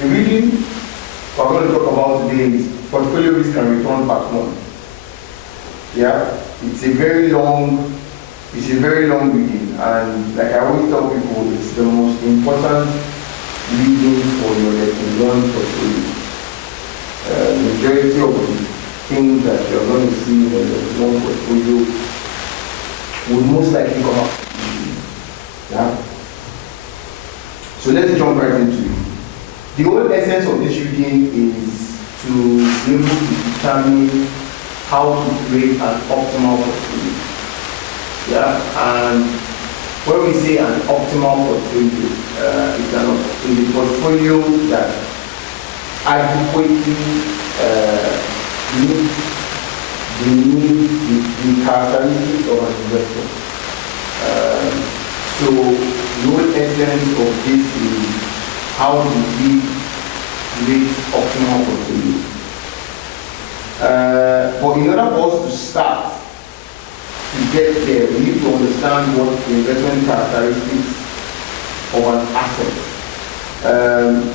The reading we're going to talk about today is portfolio risk and return part 1. Yeah, it's a very long reading, and like I always tell people, it's the most important reading for your lesson 1 portfolio. Majority of the things that you're going to see in the lesson 1 portfolio would most likely come up. Yeah. So let's jump right into it. The whole essence of this reading is to be able to determine how to create an optimal portfolio. Yeah, and when we say an optimal portfolio, it's in the portfolio that adequately meets the characteristics of an investor. So the whole essence of this is how do we create optimal portfolio. But in order for us to start, to get there, we need to understand what the investment characteristics of an asset.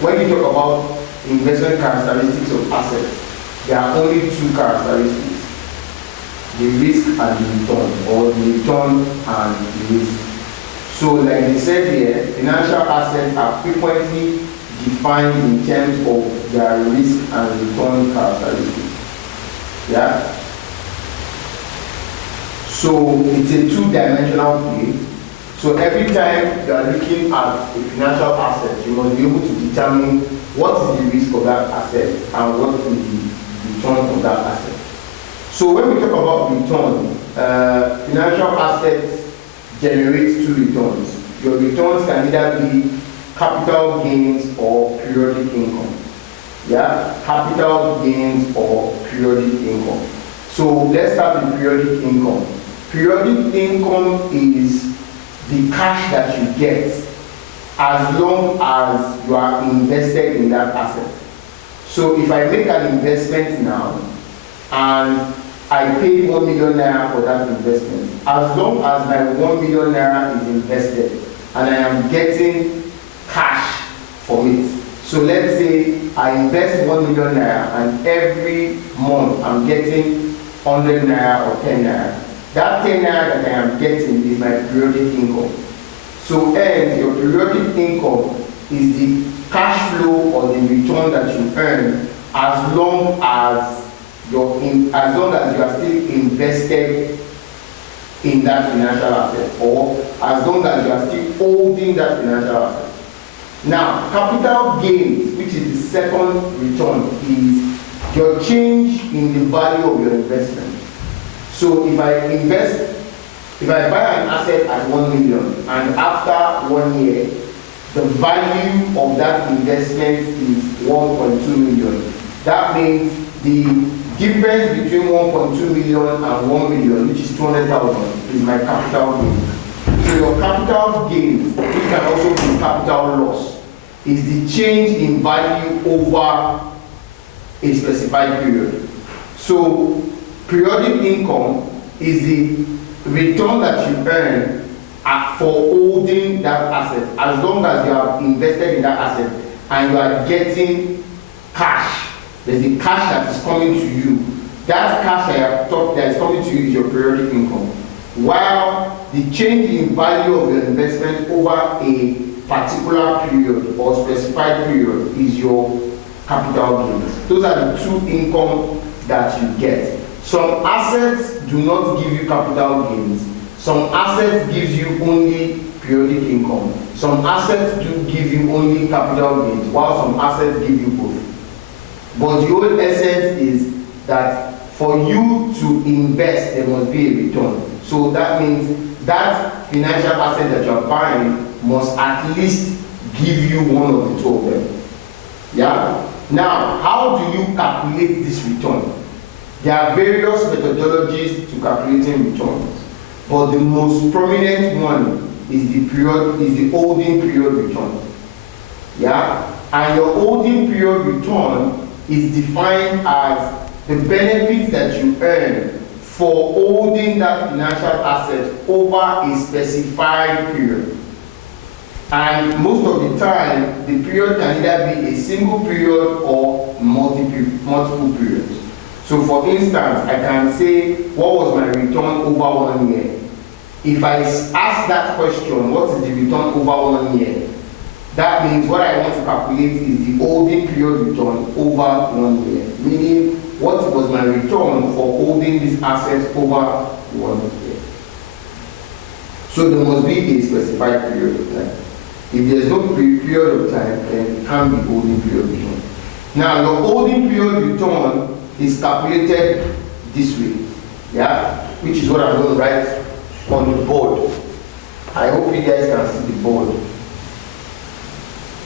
When you talk about investment characteristics of assets, there are only 2 characteristics: the risk and the return, or the return and the risk. So, like they said here, financial assets are frequently defined in terms of their risk and return characteristics. Yeah. So it's a 2-dimensional play. So every time you are looking at a financial asset, you must be able to determine what is the risk of that asset and what is the return of that asset. So when we talk about return, financial assets generates 2 returns. Your returns can either be capital gains or periodic income. Yeah, capital gains or periodic income. So let's start with periodic income. Periodic income is the cash that you get as long as you are invested in that asset. So if I make an investment now and I pay 1 million naira for that investment, as long as my 1 million naira is invested and I am getting cash from it. So let's say I invest 1 million naira and every month I'm getting 100 naira or 10 naira. That 10 naira that I am getting is my periodic income. So your periodic income is the cash flow or the return that you earn as long as you are still invested in that financial asset, or as long as you are still holding that financial asset. Now, capital gains, which is the second return, is your change in the value of your investment. So if I buy an asset at 1 million and after 1 year, the value of that investment is 1.2 million. That means the difference between 1.2 million and 1 million, which is 200,000, is my capital gain. So your capital gains, which can also be capital loss, is the change in value over a specified period. So periodic income is the return that you earn for holding that asset, as long as you have invested in that asset and you are getting cash. There's a cash that is coming to you. That cash that is coming to you is your periodic income. While the change in value of your investment over a particular period or specified period is your capital gains. Those are the 2 income that you get. Some assets do not give you capital gains. Some assets gives you only periodic income. Some assets do give you only capital gains, while some assets give you both. But the whole essence is that for you to invest, there must be a return. So that means that financial asset that you are buying must at least give you one of the 2 of them. Yeah? Now, how do you calculate this return? There are various methodologies to calculating returns, but the most prominent one is the holding period return. Yeah? And your holding period return is defined as the benefits that you earn for holding that financial asset over a specified period. And most of the time, the period can either be a single period or multiple periods. So for instance, I can say, what was my return over 1 year? If I ask that question, what is the return over 1 year? That means what I want to calculate is the holding period return over 1 year. Meaning, what was my return for holding these assets over 1 year? So there must be a specified period of time. If there's no period of time, then it can't be holding period return. Now, your holding period return is calculated this way, yeah, which is what I'm going to write on the board. I hope you guys can see the board.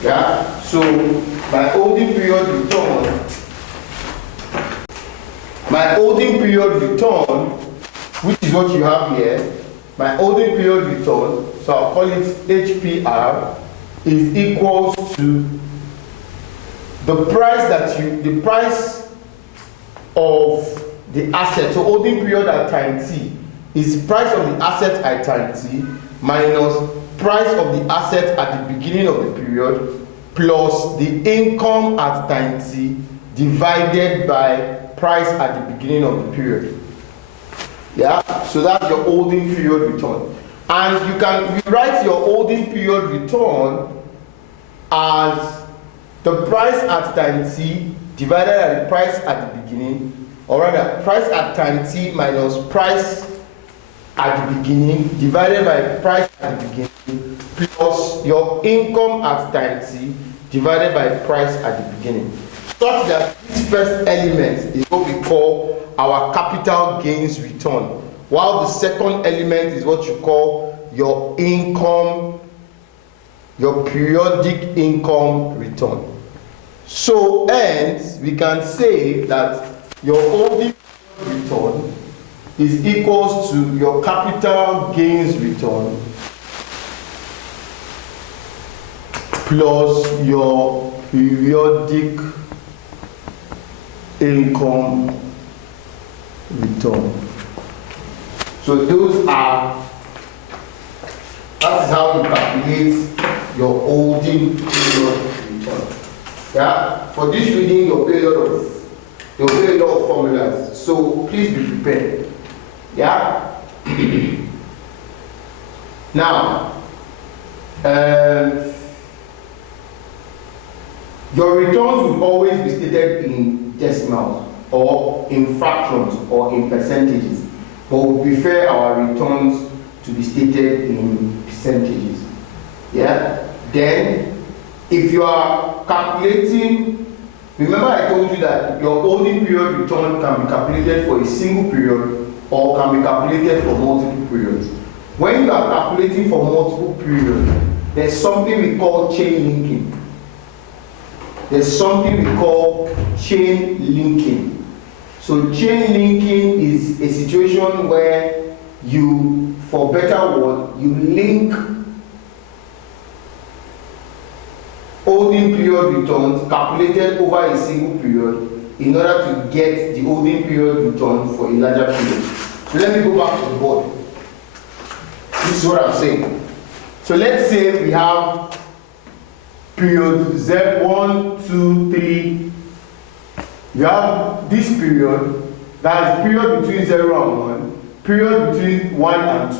Yeah, so my holding period return, which is what you have here, my holding period return, so I'll call it HPR, is equals to the price of the asset. So holding period at time t is price of the asset at time t minus price of the asset at the beginning of the period plus the income at time t divided by price at the beginning of the period. Yeah, so that's your holding period return. And you write your holding period return as the price at time t divided by the price at the beginning, or rather price at time t minus price at the beginning divided by price at the beginning plus your income at time t divided by price at the beginning, such that this first element is what we call our capital gains return, while the second element is what you call your income, your periodic income return. So hence we can say that your holding return is equals to your capital gains return plus your periodic income return. So that is how you calculate your holding period return. Yeah, for this reading you'll pay a lot of formulas, so please be prepared. Yeah. Now, your returns will always be stated in decimals or in fractions or in percentages, but we prefer our returns to be stated in percentages. Yeah. Then, if you are calculating, remember I told you that your holding period return can be calculated for a single period or can be calculated for multiple periods. When you are calculating for multiple periods, there's something we call chain linking. So chain linking is a situation where you, for better word, you link holding period returns calculated over a single period in order to get the holding period return for a larger period. So let me go back to the board. This is what I'm saying. So let's say we have period Z1, 2, 3. You have this period, that is period between 0 and 1, period between 1 and 2,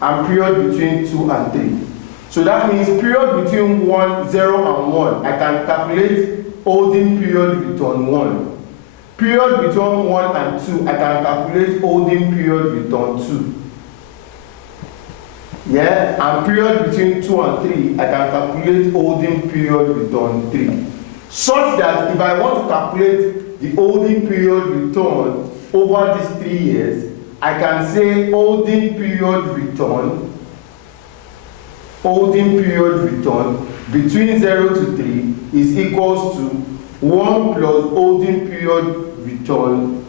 and period between 2 and 3. So that means period between 0 and 1, I can calculate holding period return 1. Period between 1 and 2, I can calculate holding period return 2. Yeah, and period between 2 and 3, I can calculate holding period return 3. Such that if I want to calculate the holding period return over these 3 years, I can say holding period return between 0 to 3 is equals to 1 plus holding period return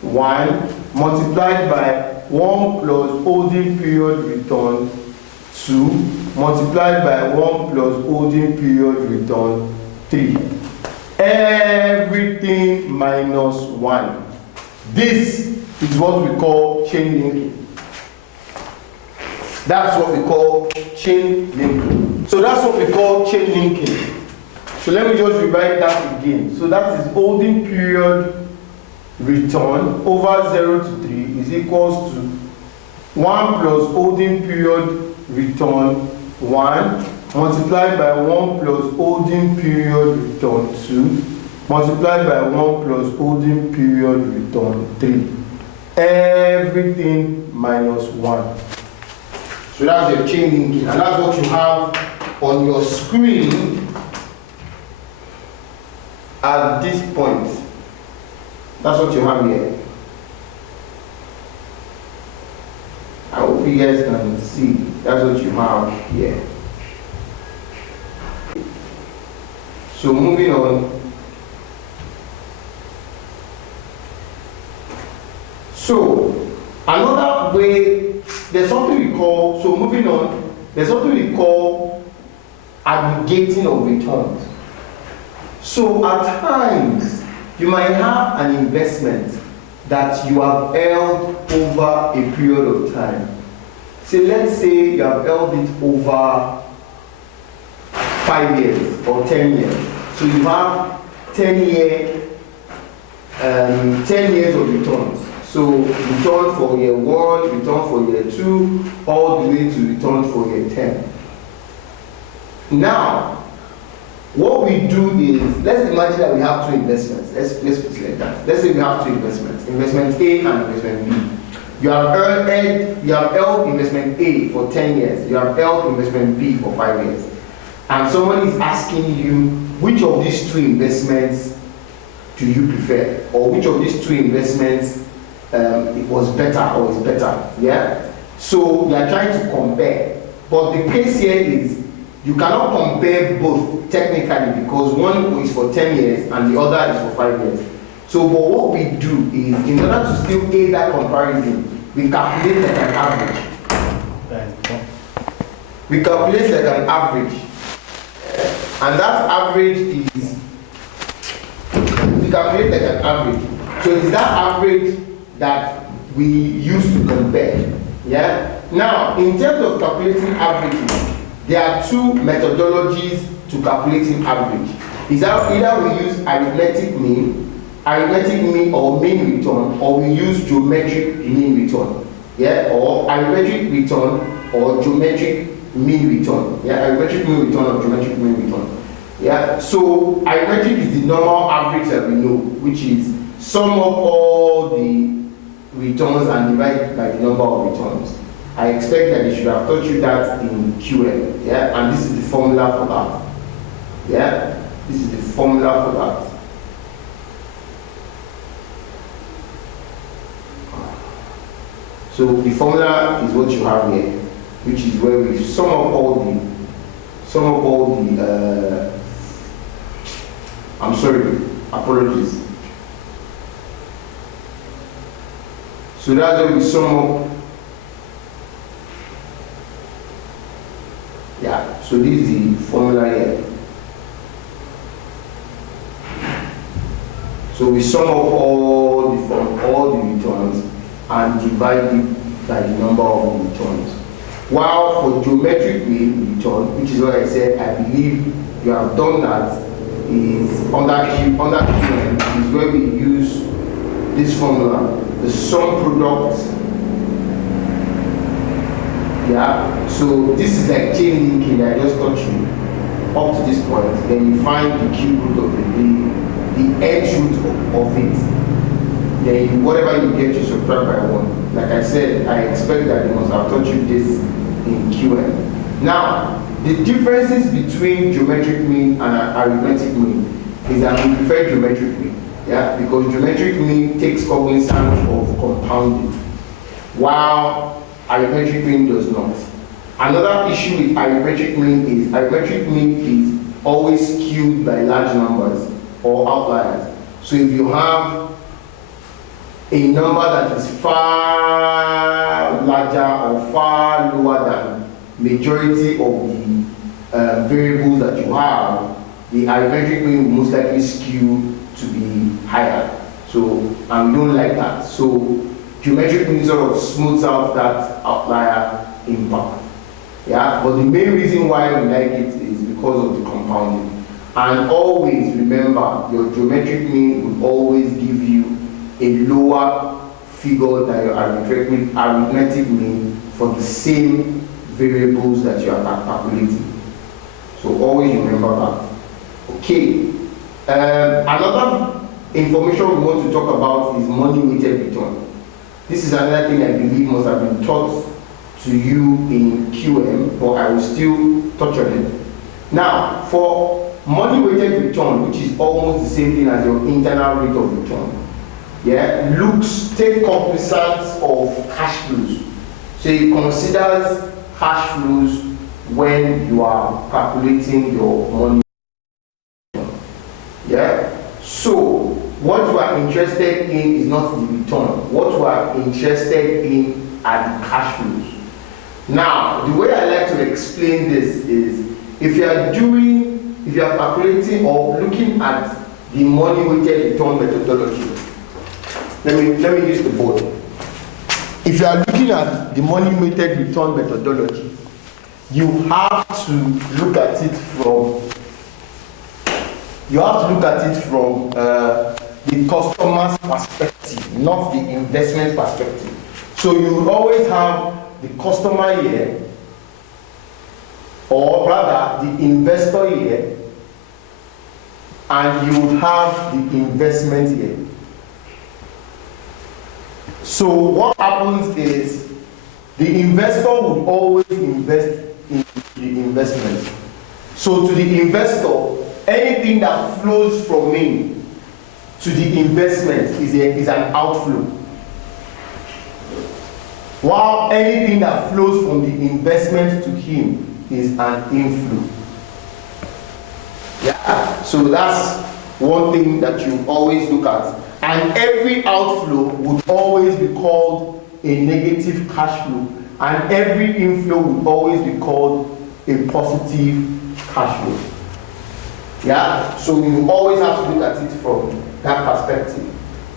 1 multiplied by 1 plus holding period return 2 multiplied by 1 plus holding period return 3. Everything minus 1. This is what we call chain linking. That's what we call chain linking. So that's what we call chain linking. So let me just rewrite that again. So that is holding period return over 0 to 3 is equals to 1 plus holding period return 1 multiplied by 1 plus holding period return 2 multiplied by 1 plus holding period return 3. Everything minus 1. So that's your chain linking, and that's what you have on your screen at this point. That's what you have here. I hope you guys can see. That's what you have here. So moving on. So another way, there's something we call, so moving on, there's something we call aggregating of returns. So at times, you might have an investment that you have held over a period of time. So let's say you have held it over 5 years or 10 years. So you have 10 years of returns. So return for year 1, return for year 2, all the way to return for year 10. Now, what we do is, let's imagine that we have two investments. Let's put it like that. Let's say we have two investments, investment A and investment B. You have held investment A for 10 years. You have held investment B for 5 years. And someone is asking you, which of these two investments do you prefer? Or which of these two investments it was better or is better? Yeah? So we are trying to compare. But the case here is, you cannot compare both technically because one is for 10 years and the other is for 5 years. So but what we do is, in order to still aid that comparison, we calculate like an average. We calculate like an average. And that average is, we calculate like an average. So it's that average that we use to compare. Yeah? Now, in terms of calculating averages, there are two methodologies to calculating average. Is that either we use arithmetic mean or mean return, or we use geometric mean return. Yeah, or arithmetic return or geometric mean return. Yeah, arithmetic mean return or geometric mean return. Yeah, so arithmetic is the normal average that we know, which is sum up all the returns and divide by the number of returns. I expect that they should have taught you that in QM, yeah, and this is the formula for that. Yeah, this is the formula for that. So the formula is what you have here, which is where we sum up all the I'm sorry, apologies. So that's where we sum up. Yeah, so this is the formula here. So we sum up all the returns and divide it by the number of returns. While for geometric mean return, which is what I said, I believe you have done that, is under QM is where we use this formula, the sum product. Yeah, so this is like chain linking that I just taught you up to this point. Then you find the cube root of the edge root of it. Then whatever you get, you subtract by 1. Like I said, I expect that they must have taught you this in QM. Now, the differences between geometric mean and arithmetic mean is that we prefer geometric mean. Yeah, because geometric mean takes cognizance of compounding, while arithmetic mean does not. Another issue with arithmetic mean is always skewed by large numbers or outliers. So if you have a number that is far larger or far lower than majority of the variables that you have, the arithmetic mean will most likely skew to be higher. So, and we don't like that. So geometric mean sort of smooths out that outlier impact. Yeah, but the main reason why we like it is because of the compounding. And always remember, your geometric mean will always give you a lower figure than your arithmetic mean for the same variables that you are calculating. So always remember that. Okay. Another information we want to talk about is money weighted return. This is another thing I believe must have been taught to you in QM, but I will still touch on it. Now, for money weighted return, which is almost the same thing as your internal rate of return, yeah, take cognizance of cash flows. So it considers cash flows when you are calculating your money. Yeah. So what we are interested in is not the return. What we are interested in are the cash flows. Now, the way I like to explain this is, if you are calculating or looking at the money weighted return methodology, let me use the board. If you are looking at the money weighted return methodology, you have to look at it from the customer's perspective, not the investment perspective. So you will always have the customer here, or rather the investor here, and you would have the investment here. So what happens is, the investor would always invest in the investment. So to the investor, anything that flows from him to the investment is an outflow, while anything that flows from the investment to him is an inflow. Yeah, so that's one thing that you always look at. And every outflow would always be called a negative cash flow, and every inflow would always be called a positive cash flow. Yeah, so you always have to look at it from that perspective.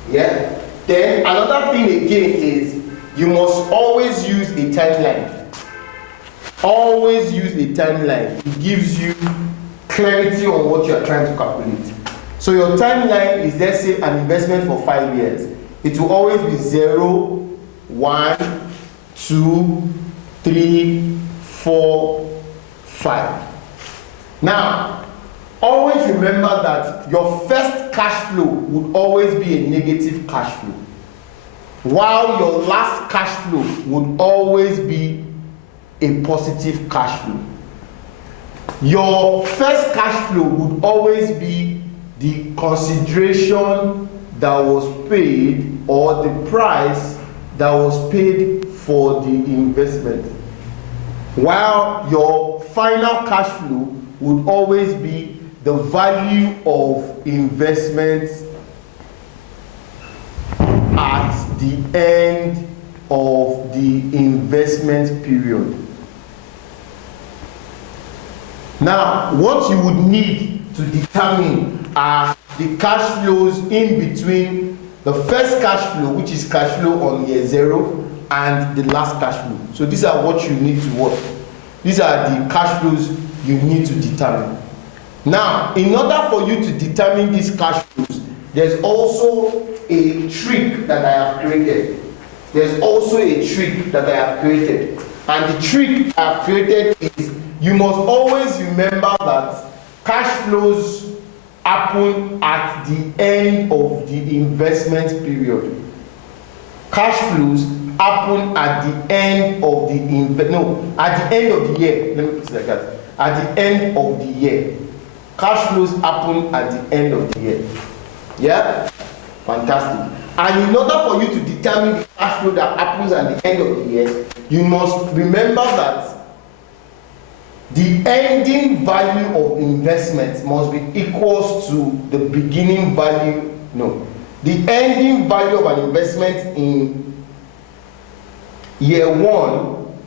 Yeah. Then another thing again is, you must always use a timeline. Always use a timeline. It gives you clarity on what you are trying to calculate. So your timeline is, let's say, an investment for 5 years. It will always be 0, 1, 2, 3, 4, 5. Now, always remember that your first cash flow would always be a negative cash flow, while your last cash flow would always be a positive cash flow. Your first cash flow would always be the consideration that was paid, or the price that was paid for the investment, while your final cash flow would always be the value of investments at the end of the investment period. Now, what you would need to determine are the cash flows in between the first cash flow, which is cash flow on year 0, and the last cash flow. So these are what you need to watch. These are the cash flows you need to determine. Now, in order for you to determine these cash flows, there's also a trick that I have created. And the trick I have created is, you must always remember that cash flows happen at the end of the investment period. Cash flows happen at the end of the at the end of the year. Let me put it like that. At the end of the year. Cash flows happen at the end of the year. Yeah? Fantastic. And in order for you to determine the cash flow that happens at the end of the year, you must remember that the ending value of investment must be equal to the beginning value. No. The ending value of an investment in year 1,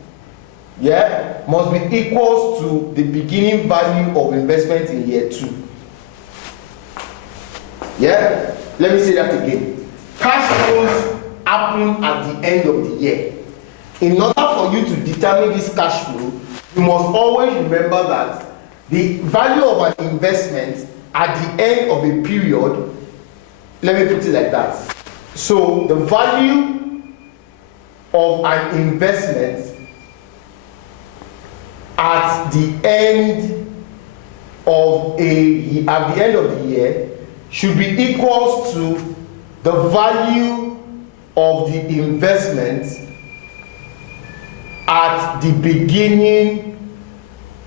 yeah, must be equal to the beginning value of investment in year 2. Yeah? Let me say that again. Cash flows happen at the end of the year. In order for you to determine this cash flow, you must always remember that the value of an investment at the end of a period, let me put it like that. So the value of an investment at the end of the year should be equal to the value of the investment at the beginning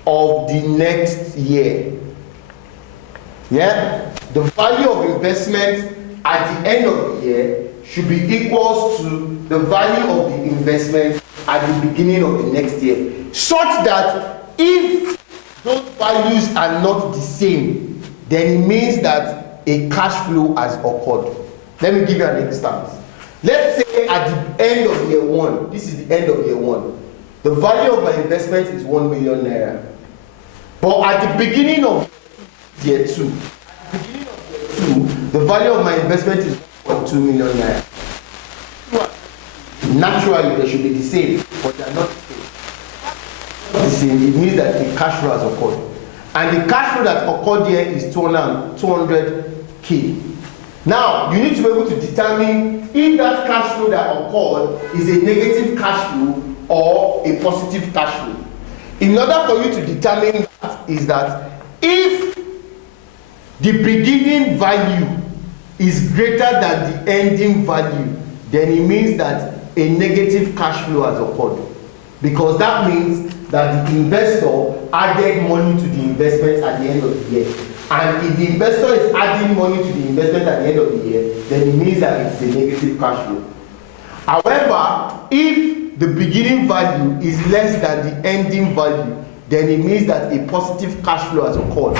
of the next year. Yeah? The value of investment at the end of the year should be equal to the value of the investment at the beginning of the next year, such that if those values are not the same, then it means that a cash flow has occurred. Let me give you an instance. Let's say at the end of year 1, this is the end of year 1, the value of my investment is 1 million naira. But at the beginning of year 2, the value of my investment is 1.2 million naira. Naturally, they should be the same, but they are not the same. It means that the cash flow has occurred. And the cash flow that occurred here is 200K. Now, you need to be able to determine if that cash flow that occurred is a negative cash flow or a positive cash flow. In order for you to determine that, is that if the beginning value is greater than the ending value, then it means that a negative cash flow has occurred. Because that means that the investor added money to the investment at the end of the year. And if the investor is adding money to the investment at the end of the year, then it means that it's a negative cash flow. However, if the beginning value is less than the ending value, then it means that a positive cash flow has occurred.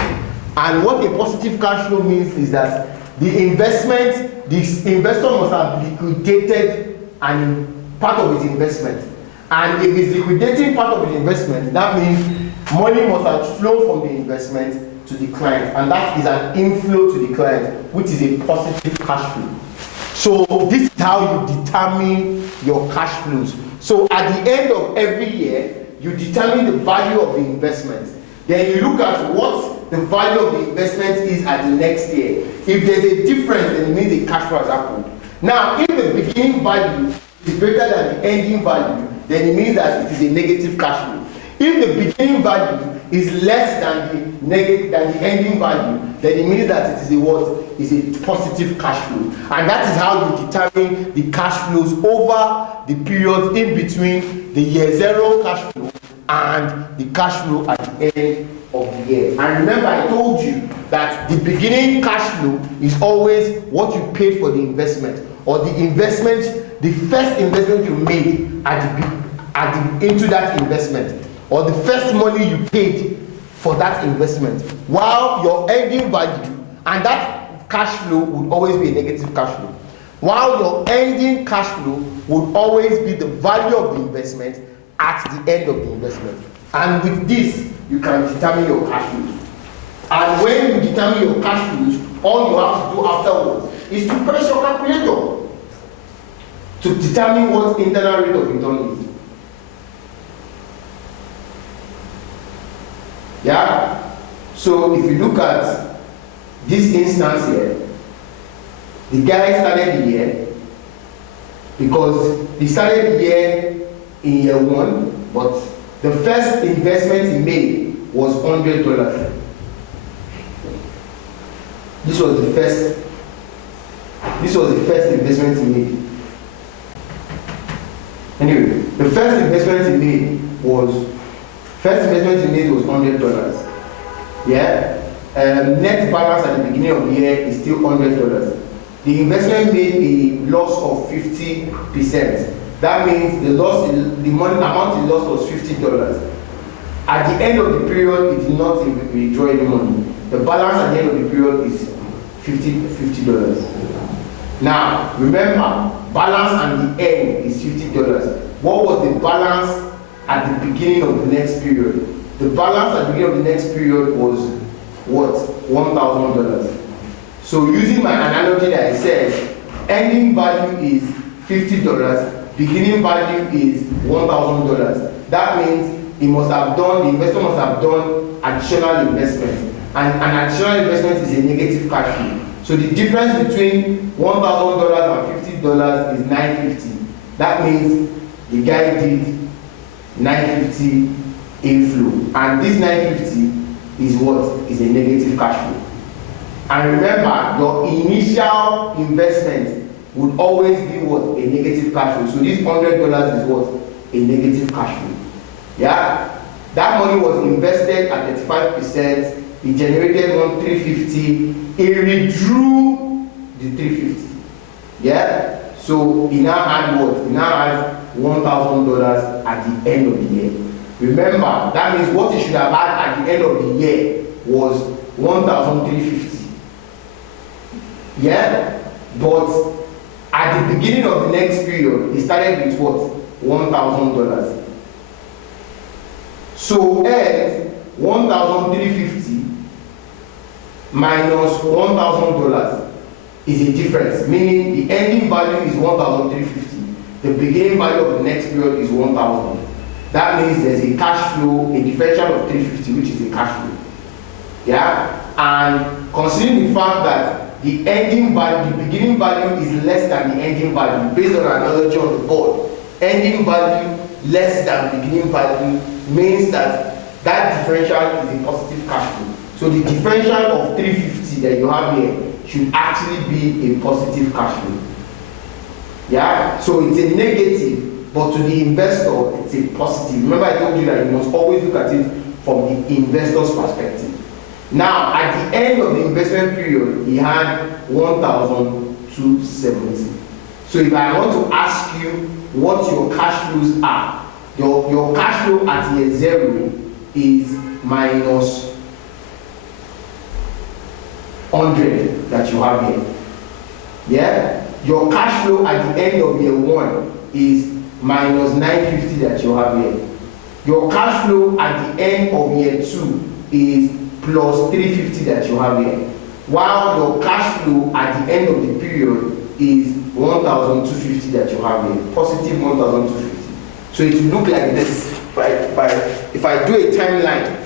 And what a positive cash flow means is that the investor must have liquidated part of his investment. And if he's liquidating part of his investment, that means money must have flown from the investment to the client, and that is an inflow to the client, which is a positive cash flow. So this is how you determine your cash flows. So at the end of every year, you determine the value of the investment. Then you look at what the value of the investment is at the next year. If there's a difference, then it means the cash flow has happened. Now, if the beginning value is greater than the ending value, then it means that it is a negative cash flow. If the beginning value is less than the ending value, then it means that it is a what? Is a positive cash flow. And that is how you determine the cash flows over the period in between the year 0 cash flow and the cash flow at the end of the year. And remember, I told you that the beginning cash flow is always what you paid for the investment, or the investment, the first investment you made into that investment, or the first money you paid for that investment, while your ending value, and that cash flow would always be a negative cash flow, while your ending cash flow would always be the value of the investment at the end of the investment. And with this, you can determine your cash flows. And when you determine your cash flows, all you have to do afterwards is to press your calculator to determine what internal rate of return is. Yeah? So if you look at this instance here, the guy started the year because he started the year in year 1, but the first investment he made was $100. This was the first investment he made. Anyway, the first investment he made was $100. Yeah? Net balance at the beginning of the year is still $100. The investment made a loss of 50%. That means the amount he lost was $50. At the end of the period, it did not withdraw any money. The balance at the end of the period is $50. Now, remember, balance at the end is $50. What was the balance at the beginning of the next period? The balance at the beginning of the next period was what? $1,000. So using my analogy that I said, ending value is $50, beginning value is $1,000. That means the investor must have done additional investment, and an additional investment is a negative cash flow. So the difference between $1,000 and $50 is $950. That means the guy did $950 inflow, and this $950 is what? Is a negative cash flow. And remember, your initial investment would always be what? A negative cash flow. So this $100 is what? A negative cash flow. Yeah? That money was invested at 35%. It generated $350. It withdrew the $350. Yeah? So he now had what? He now has $1,000 at the end of the year. Remember, that means what he should have had at the end of the year was $1,350. Yeah? But at the beginning of the next period, he started with what? $1,000. So earned $1,350 minus $1,000 is a difference, meaning the ending value is $1,350. The beginning value of the next period is $1,000. That means there's a cash flow, a differential of $350, which is a cash flow. Yeah? And considering the fact that the ending value, the beginning value is less than the ending value, based on analogy on the board, ending value less than beginning value means that that differential is a positive cash flow. So the differential of $350 that you have here should actually be a positive cash flow. Yeah? So it's a negative, but to the investor, it's a positive. Remember I told you that you must always look at it from the investor's perspective. Now, at the end of the investment period, he had $1,270. So if I want to ask you what your cash flows are, your cash flow at year 0 is minus 100 that you have here. Yeah? Your cash flow at the end of year 1 is minus 950 that you have here. Your cash flow at the end of year 2 is plus 350 that you have here. While your cash flow at the end of the period is 1,250 that you have here. Positive 1,250. So it will look like this. If I do a timeline,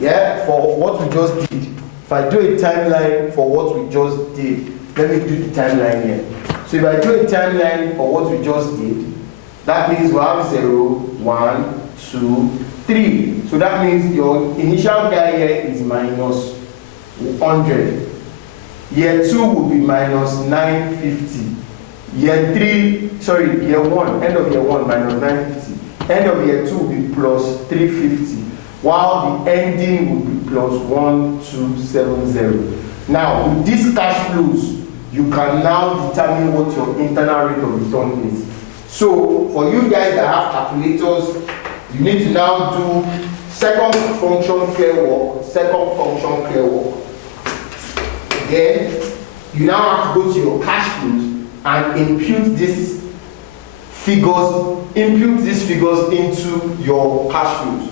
yeah, for what we just did. If I do a timeline for what we just did, let me do the timeline here. So if I do a timeline for what we just did, that means we have 0, 1, 2, 3. So that means your initial guy here is minus 100. Year 2 will be minus 950. Year 1, end of year 1 minus 950. End of year 2 will be plus 350. While the ending will be plus 1270. Now, with these cash flows, you can now determine what your internal rate of return is. So, for you guys that have calculators, you need to now do second function clear work, second function clear work. Then, you now have to go to your cash flows and impute these figures into your cash flows.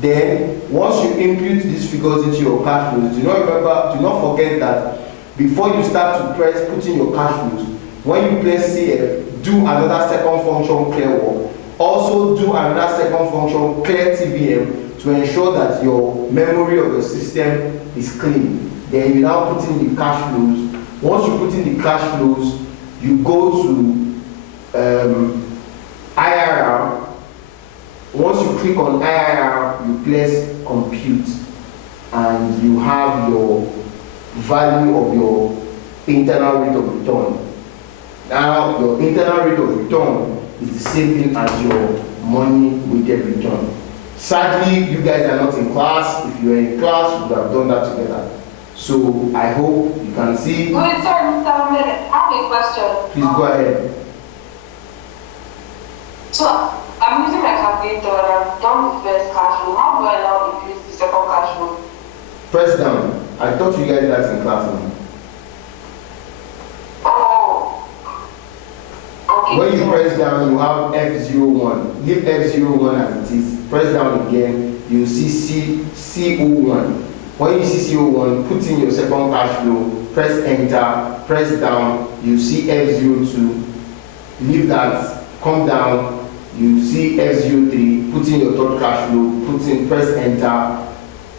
Then, once you impute these figures into your cash flows, do not forget that before you start to put in your cash flows, when you press CF, do another second function clear work. Also do another second function clear TBM to ensure that your memory of the system is clean. Then you now put in the cash flows. Once you put in the cash flows, you go to IRR. Once you click on IRR, you press compute, and you have your value of your internal rate of return. Now, your internal rate of return is the same thing as your money weighted return. Sadly, you guys are not in class. If you were in class, you would have done that together. So, I hope you can see. Wait, sorry, Mr. Ahmed, I have a question. Please go ahead. So, I'm using my calculator and I've done the first cash flow. How do I now increase the second cash flow? Press down. I thought you guys did that in class now. Oh. Okay. When you press down, you have F01. Leave F01 as it is. Press down again, you see CO1. When you see CO1, put in your second cash flow, press enter, press down, you see F02. Leave that, come down, you see F03, put in your third cash flow, press enter,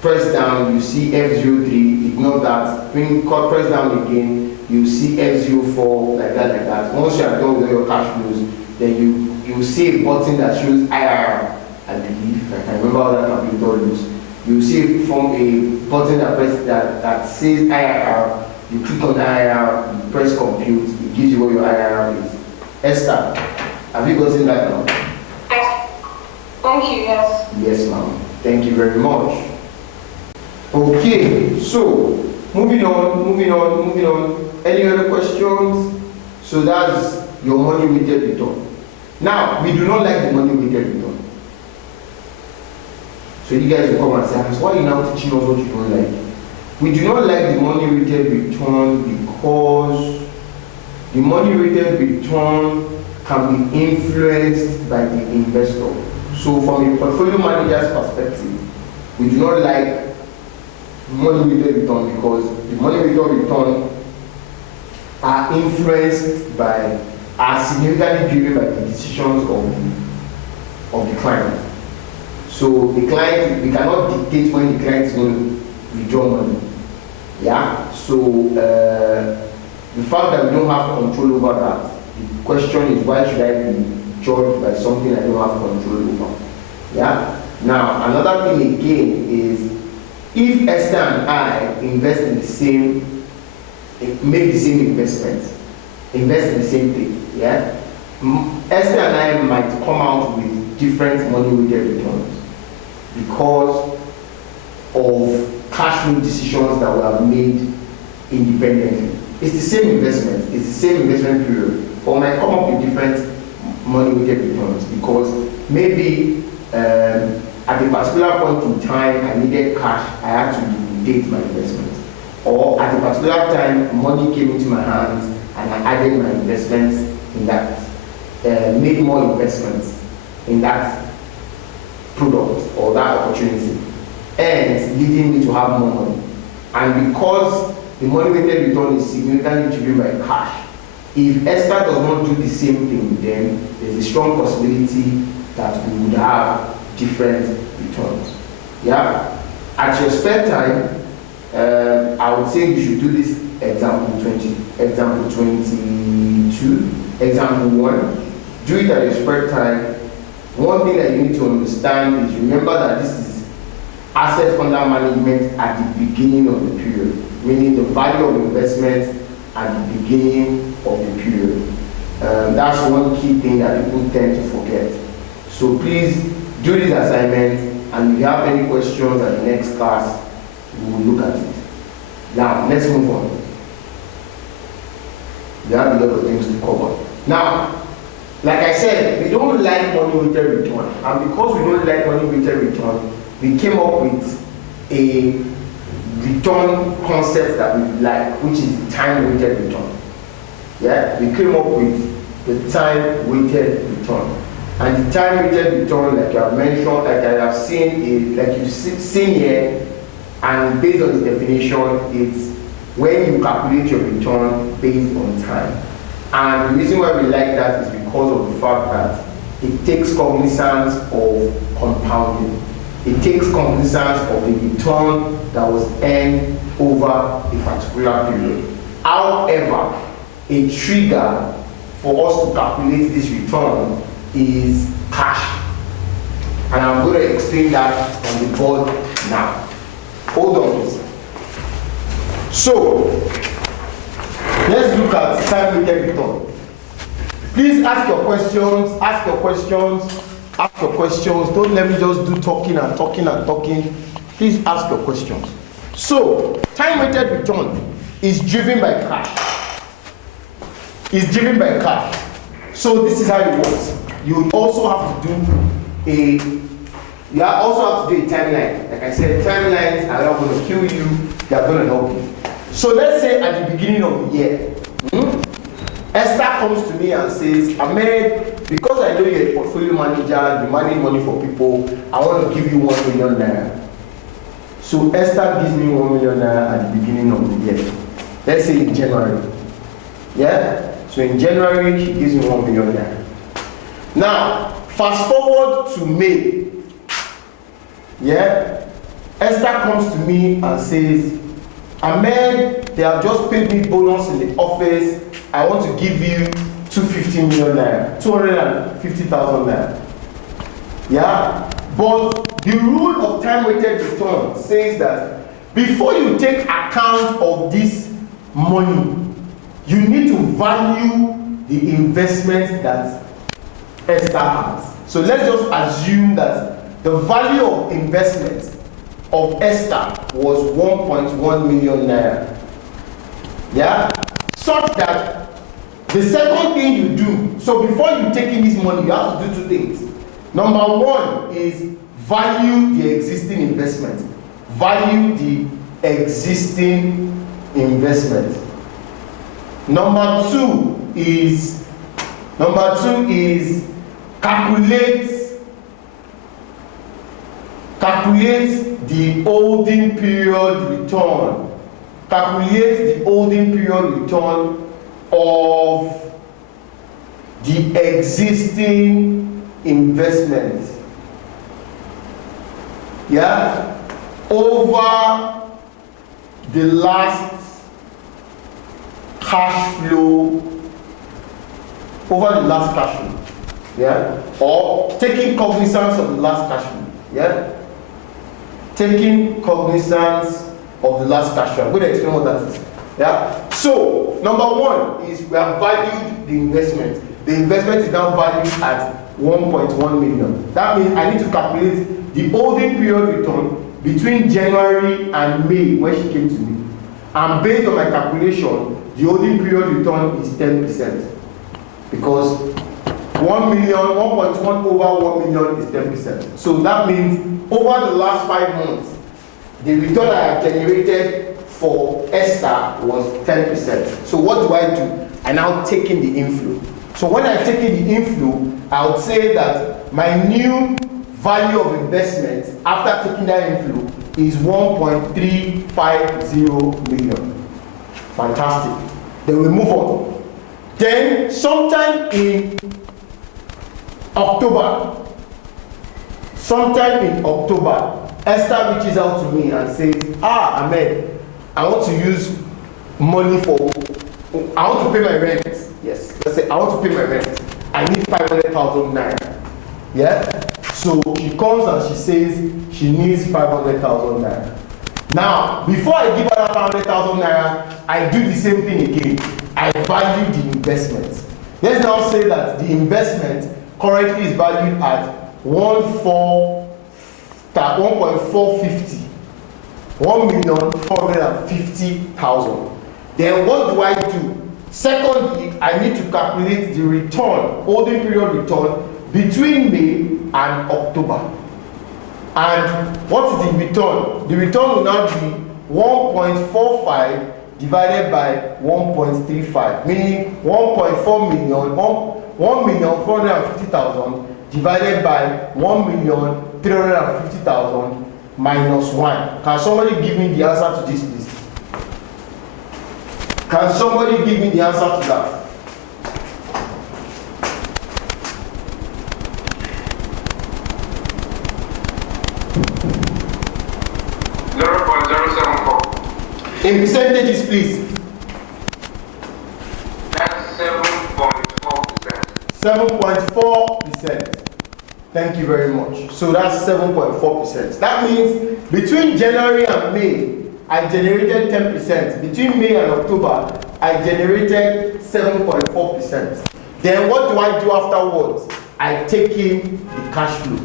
press down, you see F03, ignore that, press down again, you see F04, like that. Once you are done with your cash flows, then you see a button that shows IRR, I believe, I can remember how that calculator looks. You see from a button that says IRR, you click on IRR, you press compute, it gives you what your IRR is. Esther, have you gotten that now? Thank you, yes. Yes, ma'am. Thank you very much. Okay, so moving on. Any other questions? So that's your money weighted return. Now, we do not like the money weighted return. So you guys will come and say, why are you now teaching us what you don't like? We do not like the money weighted return because the money weighted return can be influenced by the investor. So from a portfolio manager's perspective, we do not like money weighted return because the money weighted return are influenced by, are significantly driven by the decisions of the client. So the client, we cannot dictate when the client is going to withdraw money. Yeah. So the fact that we don't have control over that, the question is, why should I be judged by something I don't have control over? Yeah. Now another thing again is, if Esther and I invest in the same, make the same investment, invest in the same thing, yeah, Esther and I might come out with different money weighted returns because of cash flow decisions that were made independently. It's the same investment, it's the same investment period, but we might come up with different money weighted returns because maybe at a particular point in time I needed cash, I had to liquidate my investment. Or at a particular time, money came into my hands and I added my investments in that, made more investments in that product or that opportunity, and leading me to have more money. And because the money weighted return is significantly driven by cash, if Esther does not do the same thing, then there's a strong possibility that we would have different returns. Yeah. At your spare time, I would say you should do this example 22, example 1. Do it at your spare time. One thing that you need to understand is, remember that this is assets under management at the beginning of the period, meaning the value of investment at the beginning of the period. That's one key thing that people tend to forget. So please do this assignment, and if you have any questions at the next class, we will look at it. Now, let's move on. We have a lot of things to cover. Now, like I said, we don't like money weighted return, and because we don't like money weighted return, we came up with a return concept that we like, which is the time weighted return. Yeah, we came up with the time weighted return, and the time weighted return, like I have mentioned, like I have seen, is like you've seen here, and based on the definition, it's when you calculate your return based on time. And the reason why we like that is because of the fact that it takes cognizance of compounding. It takes cognizance of the return that was earned over a particular period. However, a trigger for us to calculate this return is cash. And I'm going to explain that on the board now. Hold on, please. So, let's look at time weighted return. Please ask your questions, ask your questions, ask your questions. Don't let me just do talking and talking and talking. Please ask your questions. So, time weighted return is driven by cash. It's driven by cash. So this is how it works. You also have to do a timeline. Like I said, timelines are not going to kill you, they are going to help you. So let's say at the beginning of the year, Esther comes to me and says, Ahmed, because I know you're a portfolio manager, you manage money for people, I want to give you 1 million naira. So Esther gives me 1 million naira at the beginning of the year. Let's say in January. Yeah? So in January, she gives me 1 million naira. Now, Fast forward to May. Yeah, Esther comes to me and says, Ahmed, they have just paid me bonus in the office. I want to give you 250 million naira, 250,000 naira. Yeah, but the rule of time-weighted return says that before you take account of this money, you need to value the investment that Esther has. So let's just assume that the value of investment of Esther was 1.1 million naira. Yeah? Such that the second thing you do, so before you take in this money, you have to do two things. Number one is value the existing investment. Value the existing investment. Number two is calculate the holding period return. Calculate the holding period return of the existing investment. Yeah? Over the last cash flow. Yeah? Or taking cognizance of the last cash flow. Yeah? Taking cognizance of the last cash flow. I'm going to explain what that is. Yeah? So, number one is we have valued the investment. The investment is now valued at 1.1 million. That means I need to calculate the holding period return between January and May when she came to me. And based on my calculation, the holding period return is 10%. Because 1.1 over 1 million is 10%. So that means over the last 5 months, the return I have generated for Esther was 10%. So what do? I now take in the inflow. So when I take in the inflow, I would say that my new value of investment after taking that inflow is 1.350 million. Fantastic. Then we move on. Then sometime in October, Esther reaches out to me and says, Ahmed, I want to use money I want to pay my rent. Yes, let's say I want to pay my rent. I need 500,000 naira. Yeah? So she comes and she says she needs 500,000 naira. Now, before I give her that 500,000 naira, I do the same thing again. I value the investment. Let's now say that the investment currently is valued at 1.450. 1,450,000. Then what do? Secondly, I need to calculate the return, holding period return between May and October. And what is the return? The return will now be 1.45 divided by 1.35, meaning 1.4 million, 1,450,000 divided by 1,350,000 minus 1. Can somebody give me the answer to this, please? Can somebody give me the answer to that? In percentages, please. That's 7.4%. 7.4%. Thank you very much. So that's 7.4%. That means between January and May, I generated 10%. Between May and October, I generated 7.4%. Then what do I do afterwards? I take in the cash flow.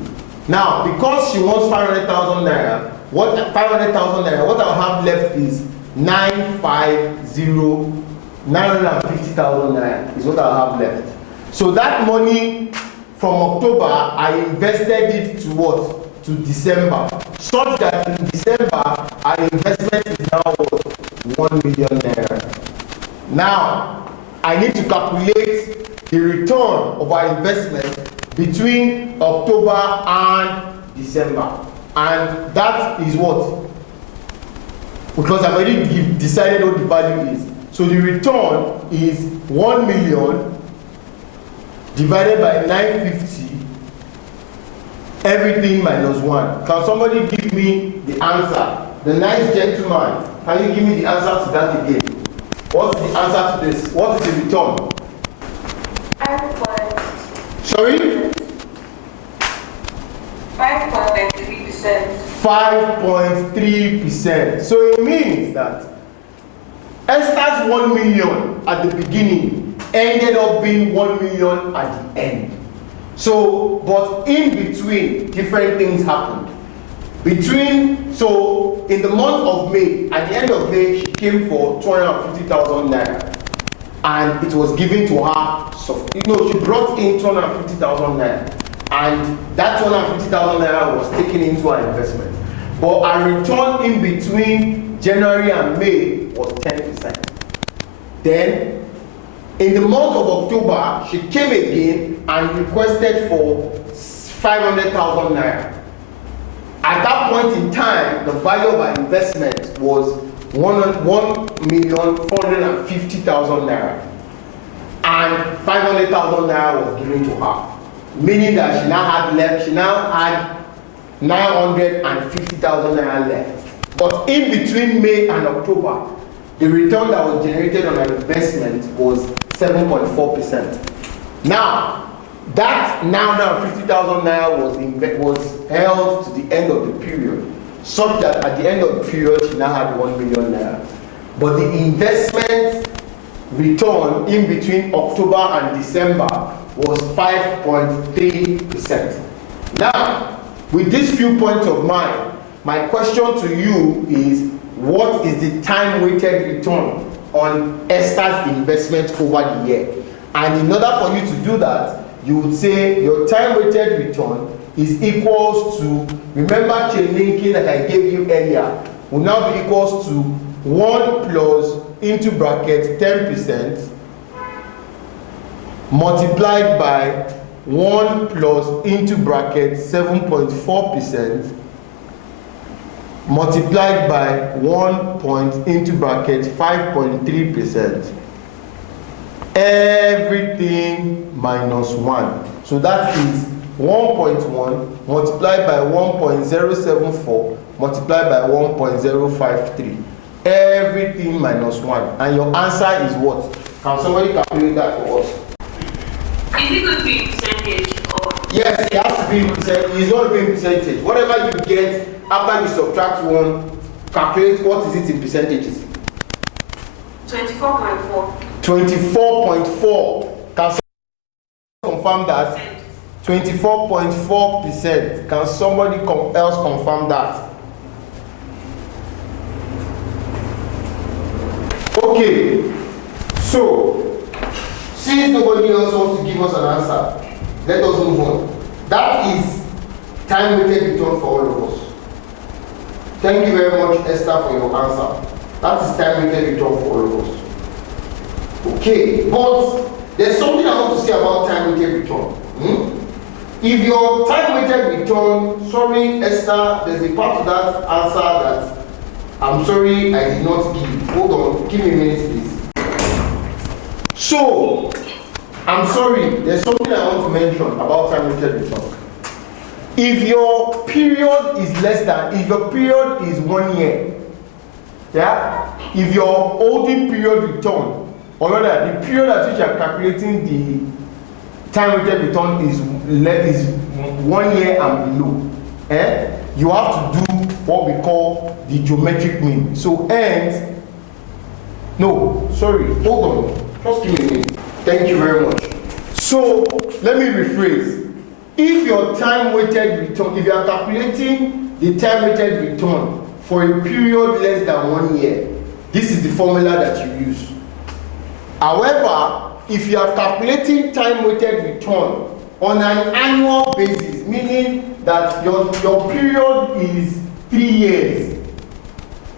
Now, because she wants 500,000 naira, what I'll have left is 950,000 naira is what I'll have left. So that money from October, I invested it to what? To December. Such that in December, our investment is now 1 million naira. Now, I need to calculate the return of our investment between October and December. And that is what? Because I've already decided what the value is. So the return is 1 million divided by 950 Everything minus 1. Can somebody give me the answer? The nice gentleman, can you give me the answer to that again? What's the answer to this? What is the return? 5.3%. Sorry? 5.3%. 5.3%. So it means that Esther's 1 million at the beginning ended up being 1 million at the end. So, but in between, different things happened. So in the month of May, at the end of May, she came for 250,000 naira. And it was given to her, so, she brought in 250,000 naira. And that 250,000 naira was taken into her investment. But her return in between January and May was 10%. Then, in the month of October, she came again and requested for 500,000 naira. At that point in time, the value of her investment was 1,450,000 naira. And 500,000 naira was given to her. Meaning that she now had 950,000 naira left. But in between May and October, the return that was generated on her investment was 7.4%. Now, that 950,000 naira was held to the end of the period, such that at the end of the period, she now had 1 million naira. But the investment return in between October and December was 5.3%. Now, with these few points of mine, my question to you is, what is the time-weighted return on Esther's investment over the year? And in order for you to do that, you would say your time-weighted return is equals to, remember chain linking that I gave you earlier, will now be equals to 1 plus into bracket 10% multiplied by 1 plus into bracket 7.4% multiplied by 1 point into bracket 5.3%. Everything minus 1. So that is 1.1 multiplied by 1.074 multiplied by 1.053. Everything minus 1. And your answer is what? Can somebody calculate that for us? Is it going to be in percentage or? Yes, it has to be in percentage. It's going to be in percentage. Whatever you get after you subtract 1, calculate what is it in percentages. 24.4. 24.4. Can somebody confirm that? 24.4%. Can somebody else confirm that? Okay. So, since nobody else wants to give us an answer, let us move on. That is time-weighted return for all of us. Thank you very much, Esther, for your answer. That is time-weighted return for all of us. Okay, but there's something I want to say about time-weighted return. If your time-weighted return, sorry, Esther, there's a part of that answer that I'm sorry I did not give. Hold on, give me a minute, please. So, I'm sorry, there's something I want to mention about time-weighted return. If your period is if your period is 1 year, yeah, if your holding period return, or rather, the period at which you are calculating the time-weighted return is 1 year and below, you have to do what we call the geometric mean. So, hold on, just give me a minute. Thank you very much. So, let me rephrase. If your time-weighted return, if you are calculating the time-weighted return for a period less than 1 year, this is the formula that you use. However, if you are calculating time-weighted return on an annual basis, meaning that your period is 3 years,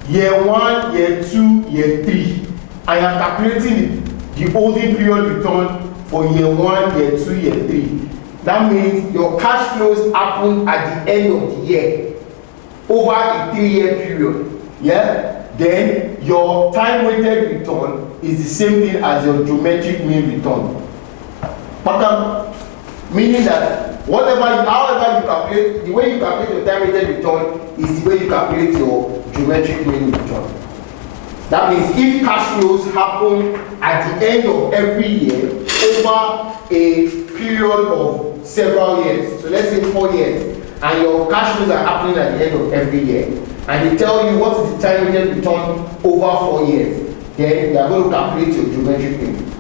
year 1, year 2, year 3, and you are calculating the holding period return for year 1, year 2, year 3, that means your cash flows happen at the end of the year over a 3-year period. Yeah? Then your time-weighted return is the same thing as your geometric mean return. Meaning that however you calculate, the way you calculate your time-weighted return is the way you calculate your geometric mean return. That means if cash flows happen at the end of every year over a period of several years, so let's say 4 years, and your cash flows are happening at the end of every year, and they tell you what is the time-weighted return over 4 years, then they are going to calculate your geometric mean.